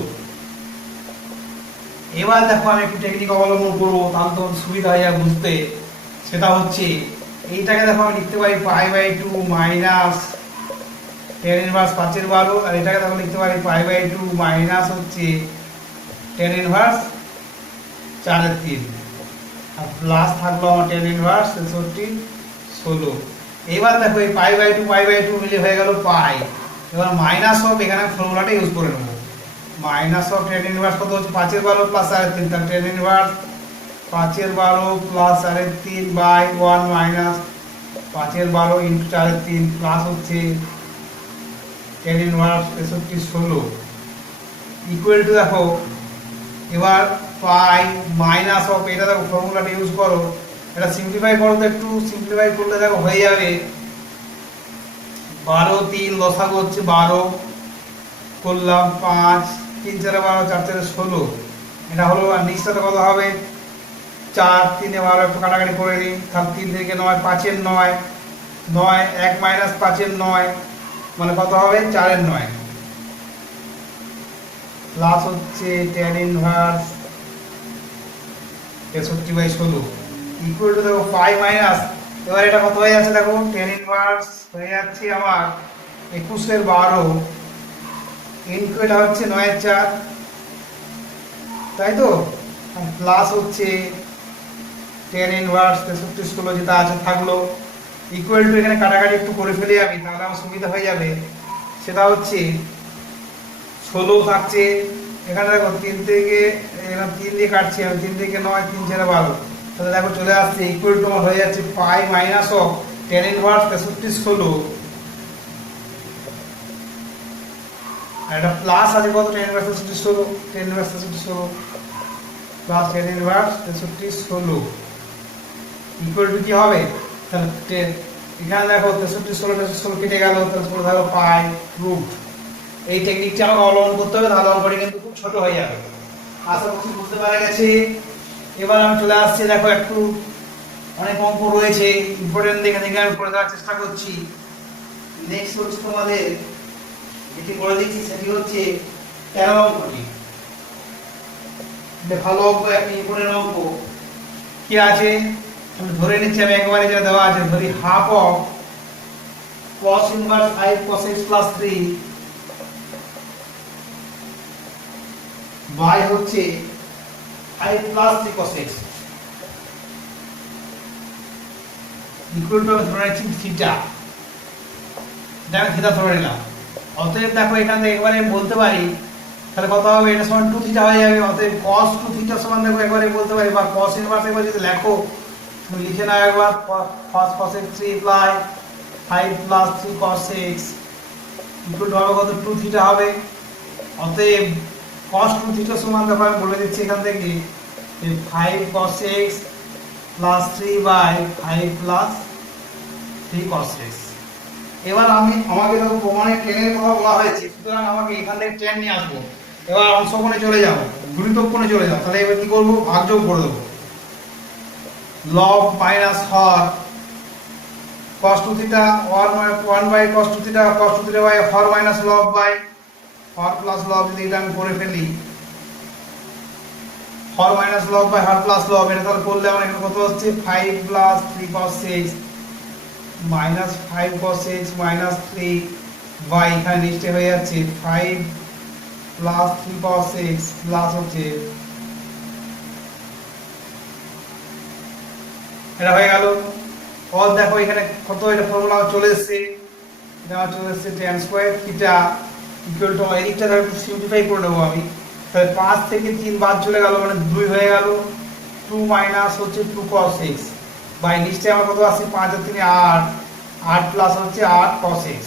এবার দেখো আমি একটু টেকনিক অবলম্বন করবো, তাহলে তো সুবিধা হয়ে যাবে বুঝতে। সেটা হচ্ছে এইটাকে দেখো আমি লিখতে পারি π/2 মাইনাস tan ইনভার্স 5/12 আর এটাকে দেখো লিখতে পারি π/2 মাইনাস হচ্ছে tan ইনভার্স 4/3 আর প্লাস থাকলো আমার tan ইনভার্স 63/16। এবার দেখো এই π/2 মিলে হয়ে গেল পাই। এবার মাইনাস অফ এখানে ফর্মুলাটা ইউজ করে নেব। মাইনাস অফ tan ইনভার্স কত হচ্ছে 5/12 প্লাস 4/3, তাহলে tan inverse 5/12 plus 4/3 by 1 minus 5/12 into 4/3 plus হচ্ছে tan ইনভার্স 63/16 ইকুয়াল টু দেখো এবার পাই মাইনাস অফ এটা দেখো ফর্মুলাটা ইউজ করো, এটা সিম্পলিফাই করো তো একটু, সিম্পলিফাই করলে দেখো হয়ে যাবে 12 3 লসাগু হচ্ছে 12 করলাম 5 3 4 12 4 4 16 এটা হলো। আর নিচটাতে কত হবে 4 3 12 একটু কাটাকাটি করে নিই, তাহলে 3 থেকে 9 5 9 9 1 মাইনাস 5 9 মানে কত হবে 4 9 প্লাস হচ্ছে tan ইনভার্স 63/16 ইকুয়াল টু দেখো পাই মাইনাস এবার এটা কত হয়ে যাচ্ছে দেখো tan ইনভার্স হয়ে যাচ্ছে আমার 21/12 ইনটু এটা হচ্ছে 9/4 তাই তো, প্লাস হচ্ছে tan ইনভার্স 63/16 যেটা আছে থাকলো ইকুয়াল টু এখানে কাটাকাটি একটু করে ফেলে আমি তাহলে আমার সুবিধা হয়ে যাবে। সেটা হচ্ছে 16 থাকছে এখানে দেখো 3 থেকে এখানে 3 দিয়ে কাটছি আমি 3 থেকে 9 3 4 12 তাহলে দেখো চলে আসছে ইকুয়াল টু আমার হয়ে যাচ্ছে পাই মাইনাস অফ tan ইনভার্স 63/16 আর এটা প্লাস আছে কত tan inverse 63/16 tan inverse 63/16 plus tan inverse 63/16 equal two কি হবে তাহলে এখানে দেখো 63/16 কেটে গেল তাহলে ধরো পাই রুট। এই টেকনিকটা আমাকে অবলম্বন করতে হবে, তাহলে অঙ্কটি কিন্তু খুব ছোট হয়ে যাবে। আশা করছি বুঝতে পারা গেছে। এবার আমি চলে আসছি দেখো একটু অনেক অঙ্ক রয়েছে ইম্পর্টেন্ট দেখে দেখে আমি করে দেওয়ার চেষ্টা করছি। নেক্সট হচ্ছে তোমাদের যেটি করে দিচ্ছি সেটি হচ্ছে 13 অঙ্কটি। ভালো অঙ্ক, একটা ইম্পর্টেন্ট অঙ্ক কি আছে আমি ধরে নিচ্ছি, আমি একবারে যা দেওয়া আছে ধরি half of cos inverse 5 cos x plus 3 by হচ্ছে 5 plus 3 cos x equal to আমি ধরে নিচ্ছি থিটা, এটা আমি থিটা ধরে নিলাম। অতএব দেখো এখান থেকে একবারে বলতে পারি, তাহলে কত হবে, এটা সমান 2 থিটা হয়ে যাবে। অতএব cos 2 থিটা সমান দেখো একবারে বলতে পারি, বা cos ইনভার্স একবার যদি লেখো তুমি লিখে নাও একবার, cos x 3 plus 5 plus 3 cos x equal two হবে কত, 2 থিটা হবে। অতএব cos 2 থিটা সমান দেখো আমি বলে দিচ্ছি এখান থেকে যে 5 cos x plus 3 by 5 plus 3 cos x। এবার আমাকে দেখো প্রমাণে টেনের কথা বলা হয়েছে, সুতরাং আমাকে এখান থেকে টেন নিয়ে আসবো। এবার অংশকোণে চলে যাবো, গুণিতক কোণে চলে যাবো। তাহলে এবার কি করবো, ভাগযোগ করে দেবো। লব মাইনাস হর cos 2 theta 1 by cos 2 theta by হর মাইনাস লব বাই হর প্লাস লব। যদি এটা আমি করে ফেলি, হর মাইনাস লব বাই হর প্লাস লব, এটা তাহলে করলে আমার এখানে কত হচ্ছে, 5 plus 3 cos x minus 5 cos x minus 3 by এখানে নিচে হয়ে যাচ্ছে 5 প্লাস 3 cos x প্লাস হচ্ছে, এটা হয়ে গেল। অল দেখো এখানে কত, এটা ফর্মুলা চলে এসেছে, এটা চলে এসেছে tan square theta equal to, এদিকটা একটু সিম্পলিফাই করে নেবো আমি। তাহলে 5 থেকে 3 বাদ চলে গেল, মানে 2 হয়ে গেল, 2 মাইনাস হচ্ছে 2 cos x বাই নিচে আমার কত আছে, 5 আর 3 8, 8 প্লাস হচ্ছে 8 cos x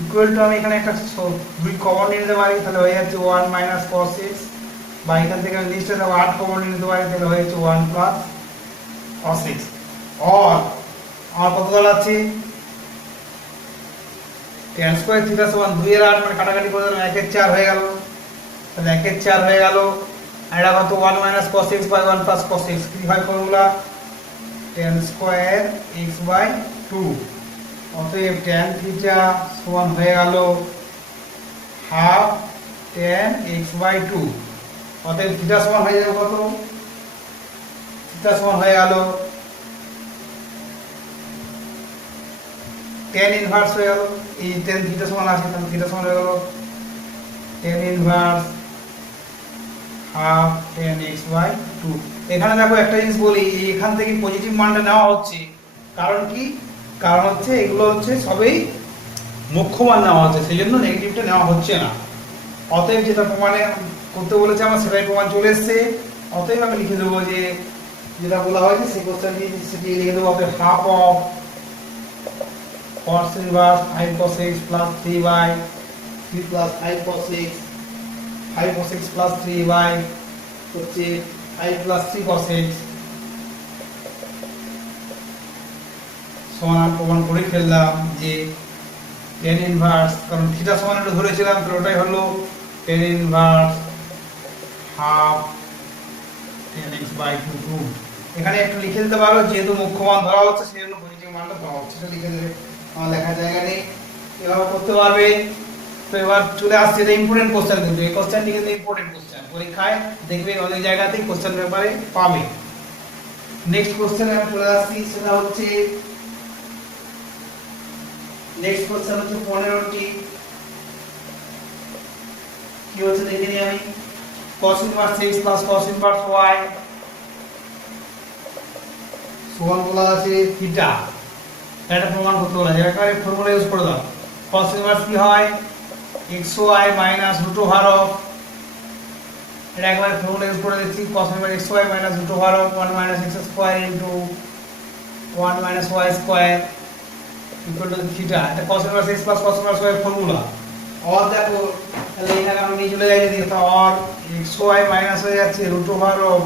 ইকুয়াল টু, আমি এখানে একটা 2 কমন নিয়ে নিতে পারি, তাহলে হয়ে যাচ্ছে 1 মাইনাস cos x বা এখান থেকে আমি নিচে 8 কমন নিয়ে নিতে পারি, তাহলে হয়ে যাচ্ছে 1 প্লাস cos x। और আমার কত দাঁড়াচ্ছে, tan স্কয়ার থিটা সমান 2 এর 8, মানে কাটাকাটি করে দিলাম, 1 এর 4 হয়ে গেল। তাহলে 1 এর 4 হয়ে গেল, আর এটা কত, 1 minus cos x by 1 plus cos x। কি হয় formula, tan square x by 2। অতএব tan থিটা সমান হয়ে গেল হাফ tan x বাই 2। অতএব থিটা সমান হয়ে যাবে কত, থিটা সমান হয়ে গেল tan ইনভার্স হয়ে গেল, এই tan থিটা সমান আছে, তাহলে থিটা সমান হয়ে গেল tan inverse half tan x by 2। এখানে দেখো একটা জিনিস বলি, এখান থেকে পজিটিভ মানটা নেওয়া হচ্ছে, কারণ কি, কারণ হচ্ছে এগুলো হচ্ছে সবই মুখ্য মান নেওয়া হচ্ছে, সেই জন্য নেগেটিভটা নেওয়া হচ্ছে না। অতএব যেটা প্রমাণে করতে বলেছে আমার সেটাই প্রমাণ চলে এসছে। অতএব আমি লিখে দেবো যে যেটা বলা হয়েছে সেই কোশ্চেনটি সেটি লিখে দেবো, অতএব half of cos inverse 5 cos x plus 3 by 3 plus 5 cos x, 5 cos x plus 3 by হচ্ছে 5 প্লাস 3 cos x সমান প্রমাণ করে ফেললাম যে tan ইনভার্স, কারণ থিটা সমান এটা ধরেছিলাম, তো ওটাই হলো tan inverse half tan x by 2। এখানে একটু লিখে দিতে পারো, যেহেতু মুখ্য মান ধরা হচ্ছে সেই জন্য পজিটিভ মানটা ধরা হচ্ছে, সেটা লিখে দেবে, আমার লেখার জায়গা নেই, এভাবে করতে পারবে। তো এবার চলে আসছে এটা ইম্পর্টেন্ট কোশ্চেন, কিন্তু এই কোশ্চেনটি কিন্তু ইম্পর্টেন্ট কোশ্চেন, পরীক্ষায় দেখবেন অনেক জায়গাতেই কোশ্চেন পেপারে পাবে। নেক্সট কোশ্চেনে আমি চলে আসছি, সেটা হচ্ছে নেক্সট কোশ্চেন হচ্ছে 15টি। কি হচ্ছে দেখে নিই আমি, cos inverse x plus cos inverse y সমান বলা আছে থিটা, এটা প্রমাণ করতে বলা যায়, এটাকে ফর্মুলা ইউজ করে দাও। cos ইনভার্স কি হয়, xy minus root over of, এটা একবার ফর্মুলা ইউজ করে দিচ্ছি, cos inverse xy minus root over of 1 minus x square into 1 minus y square equal to theta. এটা cos inverse x plus cos inverse y এর formula. और দেখো তাহলে এখানে আমি নিয়ে চলে যাই, যদি তো और xy মাইনাস হয়ে যাচ্ছে root over of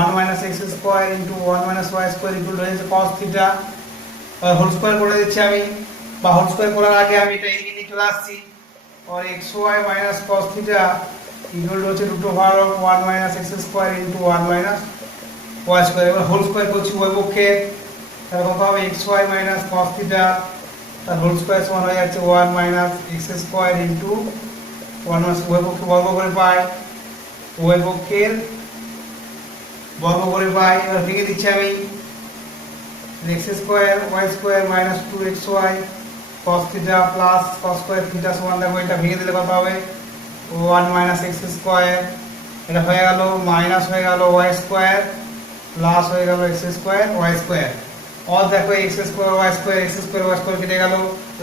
1 minus x square into 1 minus y square equal to হচ্ছে cos থিটা, আর হোল স্কয়ার করে দিচ্ছি আমি, বা হোল স্কয়ার করার আগে আমি এটা এগিয়ে নিয়ে চলে আসছি, और xy minus cos theta equal to হচ্ছে root over of 1 minus x square into 1 minus y square. এবার হোল স্কয়ার করছি উভয় পক্ষে, তাহলে কত হবে xy মাইনাস cos থিটা তার হোল স্কয়ার সমান হয়ে যাচ্ছে 1 minus x square into 1 minus উভয় পক্ষে বর্গ করে পাই, উভয় পক্ষের বর্গ করে পাই। এবার ভেঙে দিচ্ছি আমি, x square y square minus 2xy cos theta plus cos square theta সমান, দেখো এটা ভেঙে দিলে কত হবে 1 মাইনাস x স্কয়ার, এটা হয়ে গেল মাইনাস হয়ে গেল y স্কয়ার প্লাস হয়ে গেল x স্কয়ার y স্কয়ার। और देखो x square y square x square y square কেটে গেল,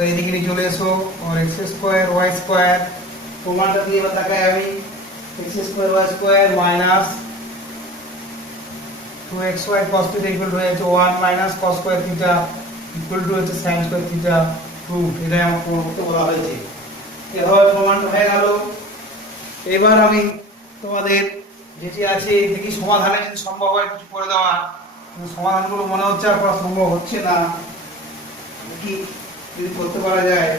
এইদিকে নিয়ে চলে এসো আর এক্স স্কোয়ার ওয়াই স্কোয়ার প্রমাণটা দিয়ে এবার দেখাই আমি x square y square minus 2xy cos theta equal to হয়ে যাচ্ছে 1 minus cos square theta equal to হচ্ছে sin স্কয়ার থিটা 2 এটাই আমার প্রমাণ করতে বলা হয়েছে। এভাবে প্রমাণটা হয়ে গেল। এবার আমি তোমাদের যেটি আছে দেখি সমাধানে যদি সম্ভব হয় কিছু করে দেওয়া, সমাধানগুলো মনে হচ্ছে আর করা সম্ভব হচ্ছে না, কি যদি করতে পারা যায়।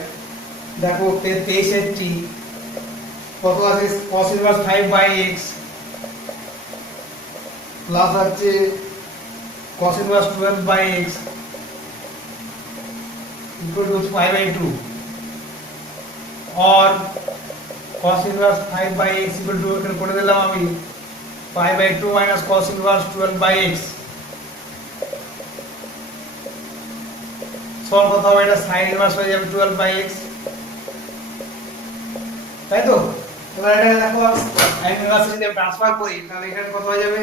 দেখো 23 কত আছে cos ইনভার্স 5/x প্লাস আছে cos inverse 12/x equal to 5/2 और cos inverse 5/x equal to এখানে করে দিলাম আমি 5/2 মাইনাস cos ইনভার্স 12/x সমান কত হবে, এটা sin ইনভার্স হয়ে যাবে 12/x, তাই তো। এবার এটা দেখো sin ইনভার্স যদি ট্রান্সফার করি তাহলে এখানে কত হয়ে যাবে,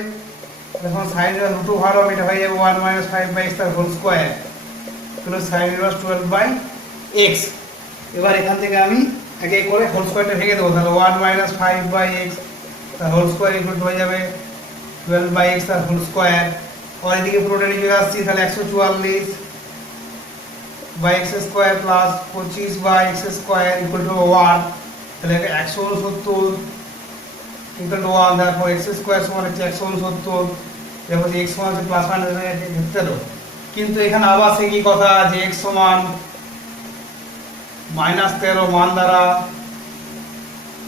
দেখো sin এর রুট ওভার হবে, এটা হয়ে যাবে 1 মাইনাস 5/x তার হোল স্কয়ার তাহলে sin ইনভার্স 12/x। এবার এখান থেকে আমি এক এক করে হোল স্কয়ারটা ভেঙে দেবো, তাহলে 1 মাইনাস 5/x তার হোল স্কয়ার ইকুয়াল টু হয়ে যাবে 12/x তার হোল স্কয়ার। আর এদিকে পুরোটা নিয়ে চলে আসছি, তাহলে 144/x square plus 25/x square equal to 1, তাহলে 169 ইকুয়াল টু 1, তারপর x স্কয়ার সমান হচ্ছে 169, তারপর x সমান হচ্ছে প্লাস মাইনাস ধরতে হবে। কিন্তু এখানে আবার সে কি কথা যে x সমান -13 মান দ্বারা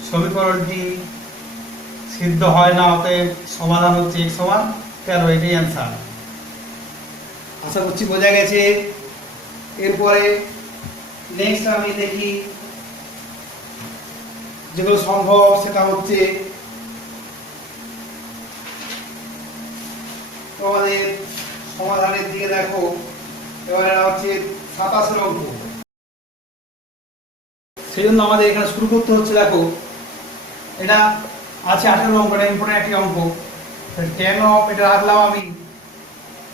সমীকরণটি সিদ্ধ হয় না, অতএব সমাধান হচ্ছে x সমান 13, এটাই অ্যান্সার। আশা করছি বোঝা গেছে। এরপরে নেক্সট আমি দেখি যেগুলো সম্ভব, সেটা হচ্ছে তোমাদের সমাধানের দিকে দেখো। এবারে হচ্ছে 27 অঙ্ক, সেই জন্য আমাদের এখানে শুরু করতে হচ্ছে। দেখো এটা আছে 18 অঙ্কটা ইম্পর্টেন্ট একটি অঙ্ক। tan অফ এটা রাখলাম আমি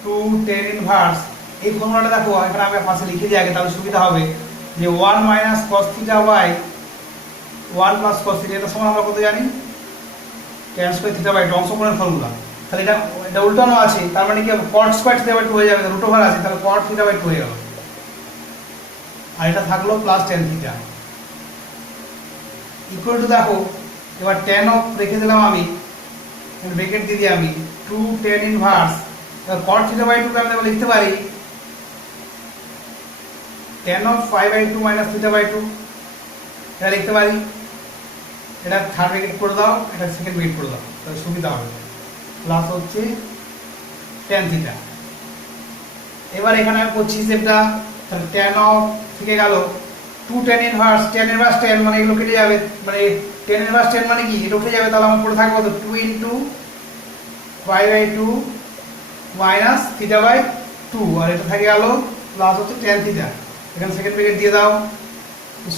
2 tan ইনভার্স, এই ফর্মুলাটা দেখো এখানে আমি পাশে লিখে দিই আগে, তাহলে সুবিধা হবে যে 1 minus cos theta by 1 plus cos theta, এটা সমান আমরা কত জানি tan স্কয়ার থিটা বাই 2 অংশগ্রহণের ফর্মুলা। তাহলে এটা উল্টানো আছে, তার মানে কি cot স্কয়ার থিটা বাই 2 হয়ে যাবে, রুট ওভার আছে তাহলে cot থিটা বাই 2 হয়ে গেল, আর এটা থাকলো plus tan theta equal to. দেখো এবার tan অফ রেখে দিলাম আমি, ব্র্যাকেট দিয়ে দিই আমি 2 tan ইনভার্স, এবার cot থিটা বাই 2 কে আমি লিখতে পারি tan of 5/2 minus theta by 2, এটা লিখতে পারি। এটা থার্ড ব্র্যাকেট করে দাও, এটা সেকেন্ড ব্র্যাকেট করে দাও, তাহলে সুবিধা হবে। প্লাস হচ্ছে tan থিটা। এবার এখানে আমি করছি সেটা, তাহলে tan অফ থেকে গেল 2 tan inverse, tan inverse tan মানে এগুলো কেটে যাবে, মানে tan ইনভার্স tan মানে কি এটা উঠে যাবে, তাহলে আমার পড়ে থাকবে 2 ইনটু 5/2 মাইনাস থিটা বাই 2, আর এটা থেকে গেল প্লাস হচ্ছে tan থিটা, এখানে সেকেন্ড ব্র্যাকেট দিয়ে দাও,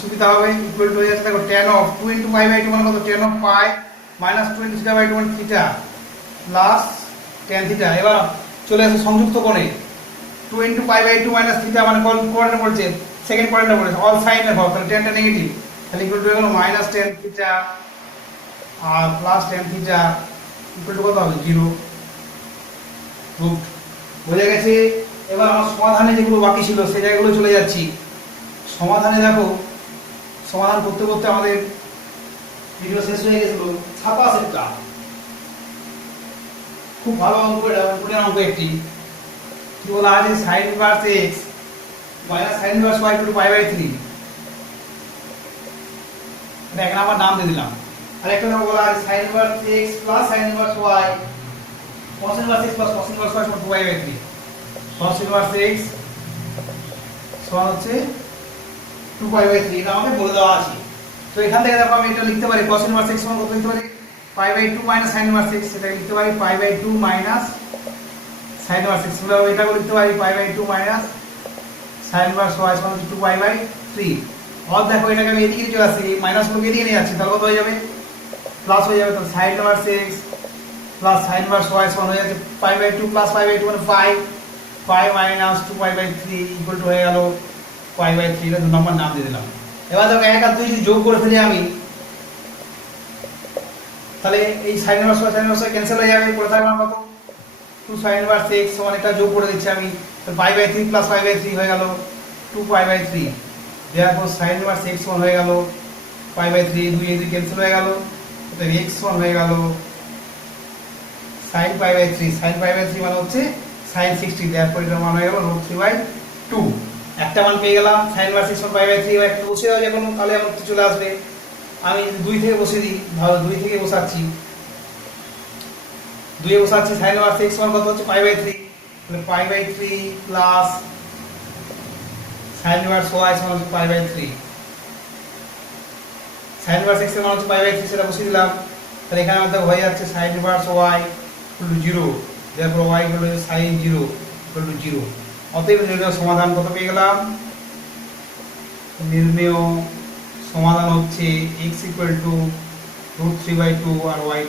সুবিধা হবে। ইকুয়াল টু হয়ে যাচ্ছে দেখো tan অফ 2 ইনটু 5/2 মানে কত, tan of pi minus 2 into theta by 2 মানে থিটা প্লাস tan থিটা। এবার চলে আসে সংযুক্ত কোণে 2 ইনটু 5/2 মাইনাস থিটা মানে কোন কোণটা বলছে, সেকেন্ড কোণটা বলছে অল সাইনের ভাগ, তাহলে tan টা নেগেটিভ, তাহলে ইকুয়াল টু হয়ে গেল মাইনাস tan থিটা আর plus tan theta equal to কত হবে 0 রুট। বোঝা গেছে। এবার আমার সমাধানে যেগুলো বাকি ছিল সেই জায়গাগুলো চলে যাচ্ছি। সমাধানে দেখো সমাধান করতে করতে আমাদের ভিডিও শেষ হয়ে গেছিল। 27টা খুব ভালো অঙ্ক, এটা ইম্পর্টেন্ট অঙ্ক একটি। কি বলা আছে, sin inverse x minus sin inverse y to π/3, এটা এখানে আমার নাম দিয়ে দিলাম। আর একটা নাম বলা আছে sin inverse x plus sin inverse y cos inverse x plus cos inverse y সমান 2/3, cos ইনভার্স x সমান হচ্ছে 2π/3, এটা আমাকে বলে দেওয়া আছে। তো এখান থেকে দেখো আমি এটা লিখতে পারি cos ইনভার্স x সমান কত লিখতে পারি, π/2 মাইনাস sin ইনভার্স x, সেটা লিখতে পারি π/2 মাইনাস sin ইনভার্স x, এটাকে লিখতে পারি π/2 মাইনাস sin ইনভার্স y সমান 2π/3। আর দেখো এটাকে আমি এদিকে চলে আসছি, মাইনাস গুলো এদিকে নিয়ে যাচ্ছি, তাহলে কত হয়ে যাবে প্লাস হয়ে যাবে, তাহলে sin inverse x plus sin inverse y সমান হয়ে যাচ্ছে π/2 প্লাস π/2 মানে 5 মাইনাস 2π/3 ইকুয়াল টু হয়ে গেল পাই বাই 3 এটা 2 নম্বর নাম দিয়ে দিলাম। এবার দেখো 1 আর 2 যদি যোগ করে ফেলি আমি, তাহলে এই sin inverse sin inverse cancel হয়ে যাবে, পড়ে থাকবে কত 2 sin ইনভার্স x সমান এটা যোগ করে দিচ্ছি আমি, তাহলে pi by 3 plus pi by 3 হয়ে গেল 2 pi by 3। therefore sin inverse x সমান হয়ে গেল পাই বাই 3, 2 এই 2 ক্যান্সেল হয়ে গেল, তাহলে x সমান হয়ে গেল sin pi by 3, sin pi by 3 মানে হচ্ছে sin 60, therefore এটার মান হয়ে গেল √3/2। একটা মান পেয়ে গেলাম sin ইনভার্স x সমান পাই বাই 3, একটা বসে দাও যে কোনো, তাহলে আমার কি চলে আসবে। আমি 2 থেকে বসে দিই, ধরো 2 থেকে বসাচ্ছি, 2 এ বসাচ্ছি sin ইনভার্স x সমান কত হচ্ছে পাই বাই 3, তাহলে pi by 3 plus sin inverse y সমান হচ্ছে pi by 3, sin inverse x এর মান হচ্ছে পাই বাই 3, সেটা বসিয়ে দিলাম। তাহলে এখানে আমাদের হয়ে যাচ্ছে sin inverse y 0, therefore y sin 0 0। অতএব নির্ণয় সমাধান কত পেয়ে গেলাম, নির্ণয় সমাধান হচ্ছে x √3/2 আর y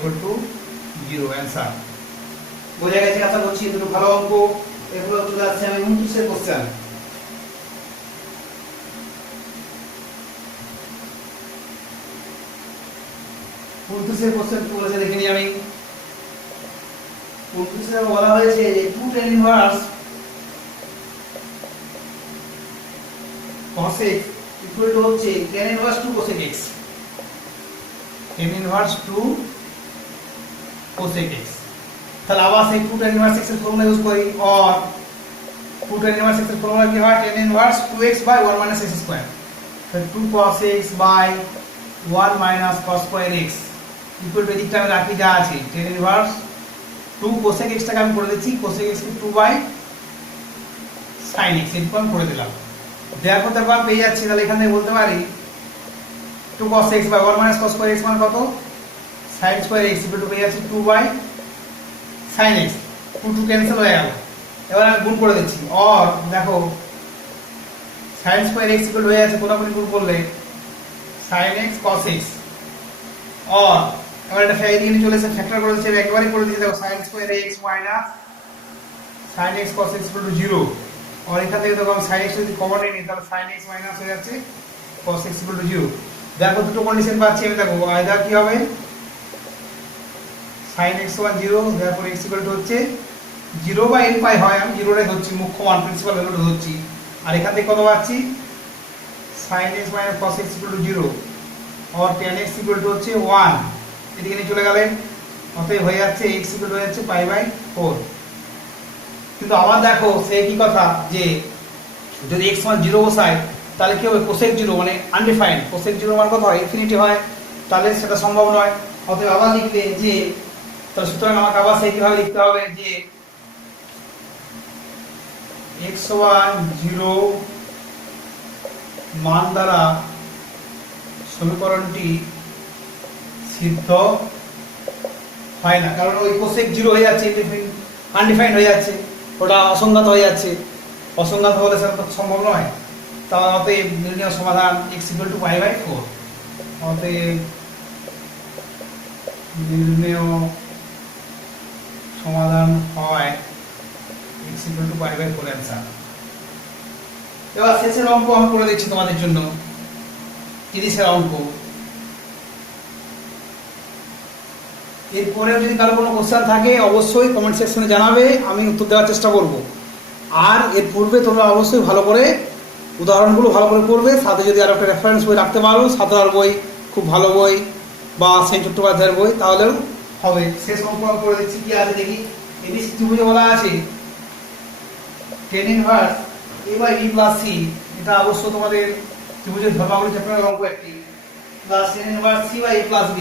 0। অ্যান্সার বোঝা গেছে আশা করছি। দুটো ভালো অঙ্ক, এগুলো চলে আসছে আমি 29 এর কোশ্চেন। কোশ্চেন কি বলেছে দেখে নিই আমি। 29 এ বলা হয়েছে যে 2 tan inverse cos x equal to হচ্ছে tan inverse 2 cos x, tan inverse 2 cos x। তাহলে আবার সেই 2 tan ইনভার্স x এর ফর্মুলা ইউজ করি, और 2 tan ইনভার্স x এর ফর্মুলা কি হয়, tan inverse 2x by 1 minus x square, তাহলে 2 cos x by 1 minus cos square x equal to এদিকটা আমি রাখি যা আছে tan ইনভার্স 2 cos x টাকে আমি করে দিচ্ছি cos x কে 2 বাই sin x এরকম আমি করে দিলাম। দেখো তারপর আমি পেয়ে যাচ্ছি, তাহলে এখানে বলতে পারি 2 cos x by 1 minus cos square x মান কত, sin square x equal to পেয়ে যাচ্ছি 2 বাই sin x, 2 2 ক্যান্সেল হয়ে গেল। এবার আমি গুণ করে দিচ্ছি, और দেখো sin স্কয়ার x ইকুয়াল হয়ে যাচ্ছে কোনাকুনি গুণ করলে sin x cos x, और এবার এটা ফ্যাক্টর দিয়ে চলে এসে ফ্যাক্টর করে দিচ্ছি, একবারই করে দিচ্ছি। দেখো sin square x minus sin x cos x equal to 0, और এখান থেকে দেখো sin x যদি কমন নিই তাহলে sin x মাইনাস হয়ে যাচ্ছে cos x ইকুয়াল টু 0। দেখো দুটো কন্ডিশন পাচ্ছি আমি, দেখো আইদার কি হবে sin x সমান 0, therefore x ইকুয়াল টু হচ্ছে 0 বাই n পাই হয়, আমি 0 রে ধরছি, মুখ্য মান প্রিন্সিপাল ভ্যালুটা ধরছি। আর এখান থেকে কত পাচ্ছি sin x minus cos x equal to 0, और tan x ইকুয়াল টু হচ্ছে 1, এদিকে নিয়ে চলে গেলে অতএব হয়ে যাচ্ছে x ইকুয়াল টু হয়ে যাচ্ছে পাই বাই 4। কিন্তু আবার দেখো সে কি কথা যে যদি x মান 0 বসাই তাহলে কি হবে cosec 0 মানে আনডিফাইন্ড, cosec 0 মান কত হয় ইনফিনিটি হয়, তাহলে সেটা সম্ভব নয়। অতএব আবার লিখলে যে, তাহলে সুতরাং আমাকে আবার সেই কিভাবে লিখতে হবে যে x সমান 0 মান দ্বারা সমীকরণটি সিদ্ধ হয় না, কারণ ওই cosec 0 হয়ে যাচ্ছে, আনডিফাইন্ড হয়ে যাচ্ছে, ওটা অসংজ্ঞাত হয়ে যাচ্ছে, অসংজ্ঞাত হলে সেটা তো সম্ভব নয়। তাহলে অতএব নির্ণয় সমাধান x equal to pi by 4, অতএব নির্ণয় সমাধান হয় x equal to pi by 4 answer. এবার শেষের অঙ্ক আমি করে দিচ্ছি তোমাদের জন্য, 30 এর অঙ্ক। এরপরে যদি কারো কোনো কোশ্চেন থাকে অবশ্যই কমেন্ট সেকশনে জানাবে, আমি উত্তর দেওয়ার চেষ্টা করব। আর এর পূর্বে তোমরা অবশ্যই ভালো করে উদাহরণগুলো ভালো করে পড়বে, সাথে যদি আরো একটা রেফারেন্স বই রাখতে পারো, সাধারণ বই খুব ভালো বই বা সেন চট্টোপাধ্যায়ের বই, তাহলেও হবে। শেষ অঙ্ক আমি করে দিচ্ছি, কি আছে দেখি। এবিসি ত্রিভুজে বলা আছে tan inverse a by b plus c, এটা অবশ্য তোমাদের ত্রিভুজের ধর্মাবলী চ্যাপ্টারের অঙ্ক একটি, plus tan inverse c by a plus b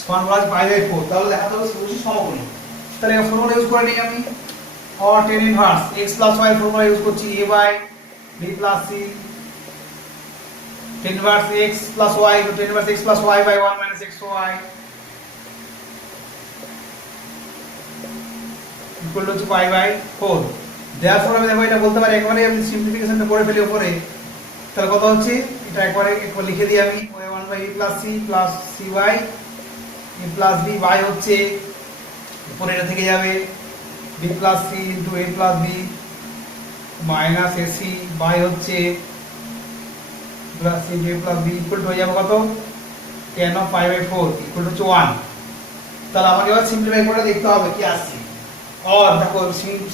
সমান বলা আছে পাই বাই 4। তাহলে দেখাতে হবে ত্রিভুজের সমকোণী। তাহলে এই ফর্মুলা ইউজ করে নিই আমি, और tan inverse x plus y formula use করছি a by b plus c, tan inverse x plus y, tan inverse x plus y by 1 minus xy equal to pi by 4। Therefore আমি দেখো এটা বলতে পারি, একবারে আমি সিম্পলিফিকেশনটা করে ফেলি উপরে, তাহলে কত হচ্ছে এটা একবার লিখে দিই আমি, 1 by a plus c plus cy a plus b, y হচ্ছে উপরে এটা থেকে যাবে B plus C into A plus B minus AC by হচ্ছে plus C A plus B equal to হয়ে যাবে কত tan of pi by 4 equal to 1। তাহলে আমাকে এবার সিম্পলিফাই করে দেখতে হবে কি আসছে। और দেখো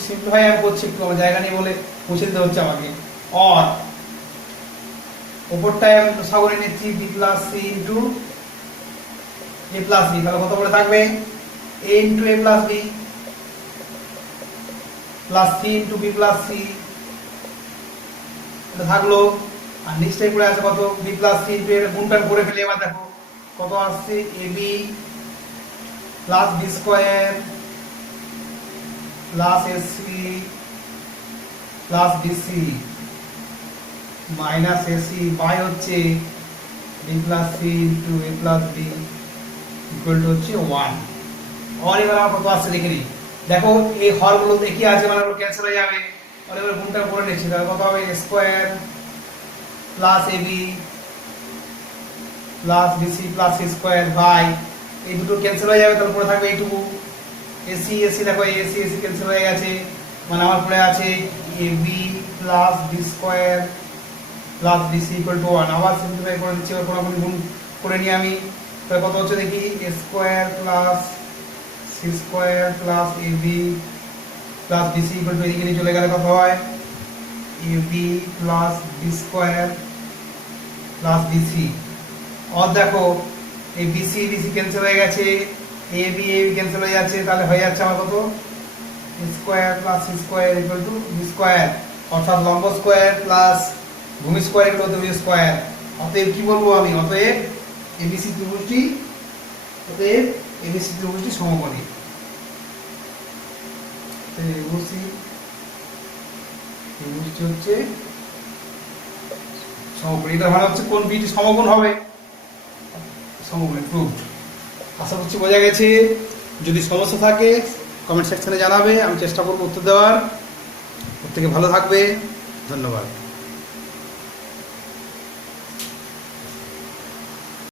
সিম্পলিফাই আমি করছি, একটু আমার জায়গা নেই বলে মুছে দিতে হচ্ছে আমাকে। और উপরটায় আমি সাগরে নিচ্ছি B plus C into A plus B, তাহলে কত করে থাকবে A into A plus B plus C into B plus C, এটা থাকলো। আর নিচটাই পড়ে আছে কত বি প্লাস সি ইন্টু এর গুণটান করে ফেলে এবার দেখো কত আসছে A B plus B square plus AC plus BC minus AC by হচ্ছে B plus C into A plus B equal to হচ্ছে 1। और এবার আমরা কত আসছে দেখে নিই। দেখো এই হরগুলো দেখি আছে মানে ওগুলো ক্যান্সেল হয়ে যাবে। আর এবার গুণটা করে নিচ্ছি, তাহলে কত হবে a square plus ab plus bc plus c square by এই দুটো ক্যান্সেল হয়ে যাবে, তাহলে পড়ে থাকবে এইটুকু ac ac। দেখো ac ac ক্যান্সেল হয়ে গেছে, মানে আমার পড়ে আছে ab plus b square plus bc equal to 1। আবার সিম্পলিফাই করে দিচ্ছি, এবার কোন গুণ করে নিই আমি, তাহলে কত হচ্ছে দেখি a square plus c square plus ab plus bc equal to এদিকে নিয়ে চলে গেলে কত হয় ab plus b square plus bc। और দেখো এই bc bc ক্যান্সেল হয়ে গেছে, ab ab ক্যান্সেল হয়ে যাচ্ছে, তাহলে হয়ে যাচ্ছে আমার কত a square plus c square equal two b square, অর্থাৎ লম্ব স্কয়ার প্লাস ভূমি square equal two b square. অতএব কি বলবো আমি, অতএব abc ত্রিভুজটি সমকোণী। ত্রিভুজটি হচ্ছে সমকোণী, এটা মানে হচ্ছে কোন বিটি সমকোণ হবে, সমকোণী প্রুভড। আশা করছি বোঝা গেছে। যদি সমস্যা থাকে কমেন্ট সেকশনে জানাবে, আমি চেষ্টা করবো উত্তর দেওয়ার। প্রত্যেকে ভালো থাকবে, ধন্যবাদ।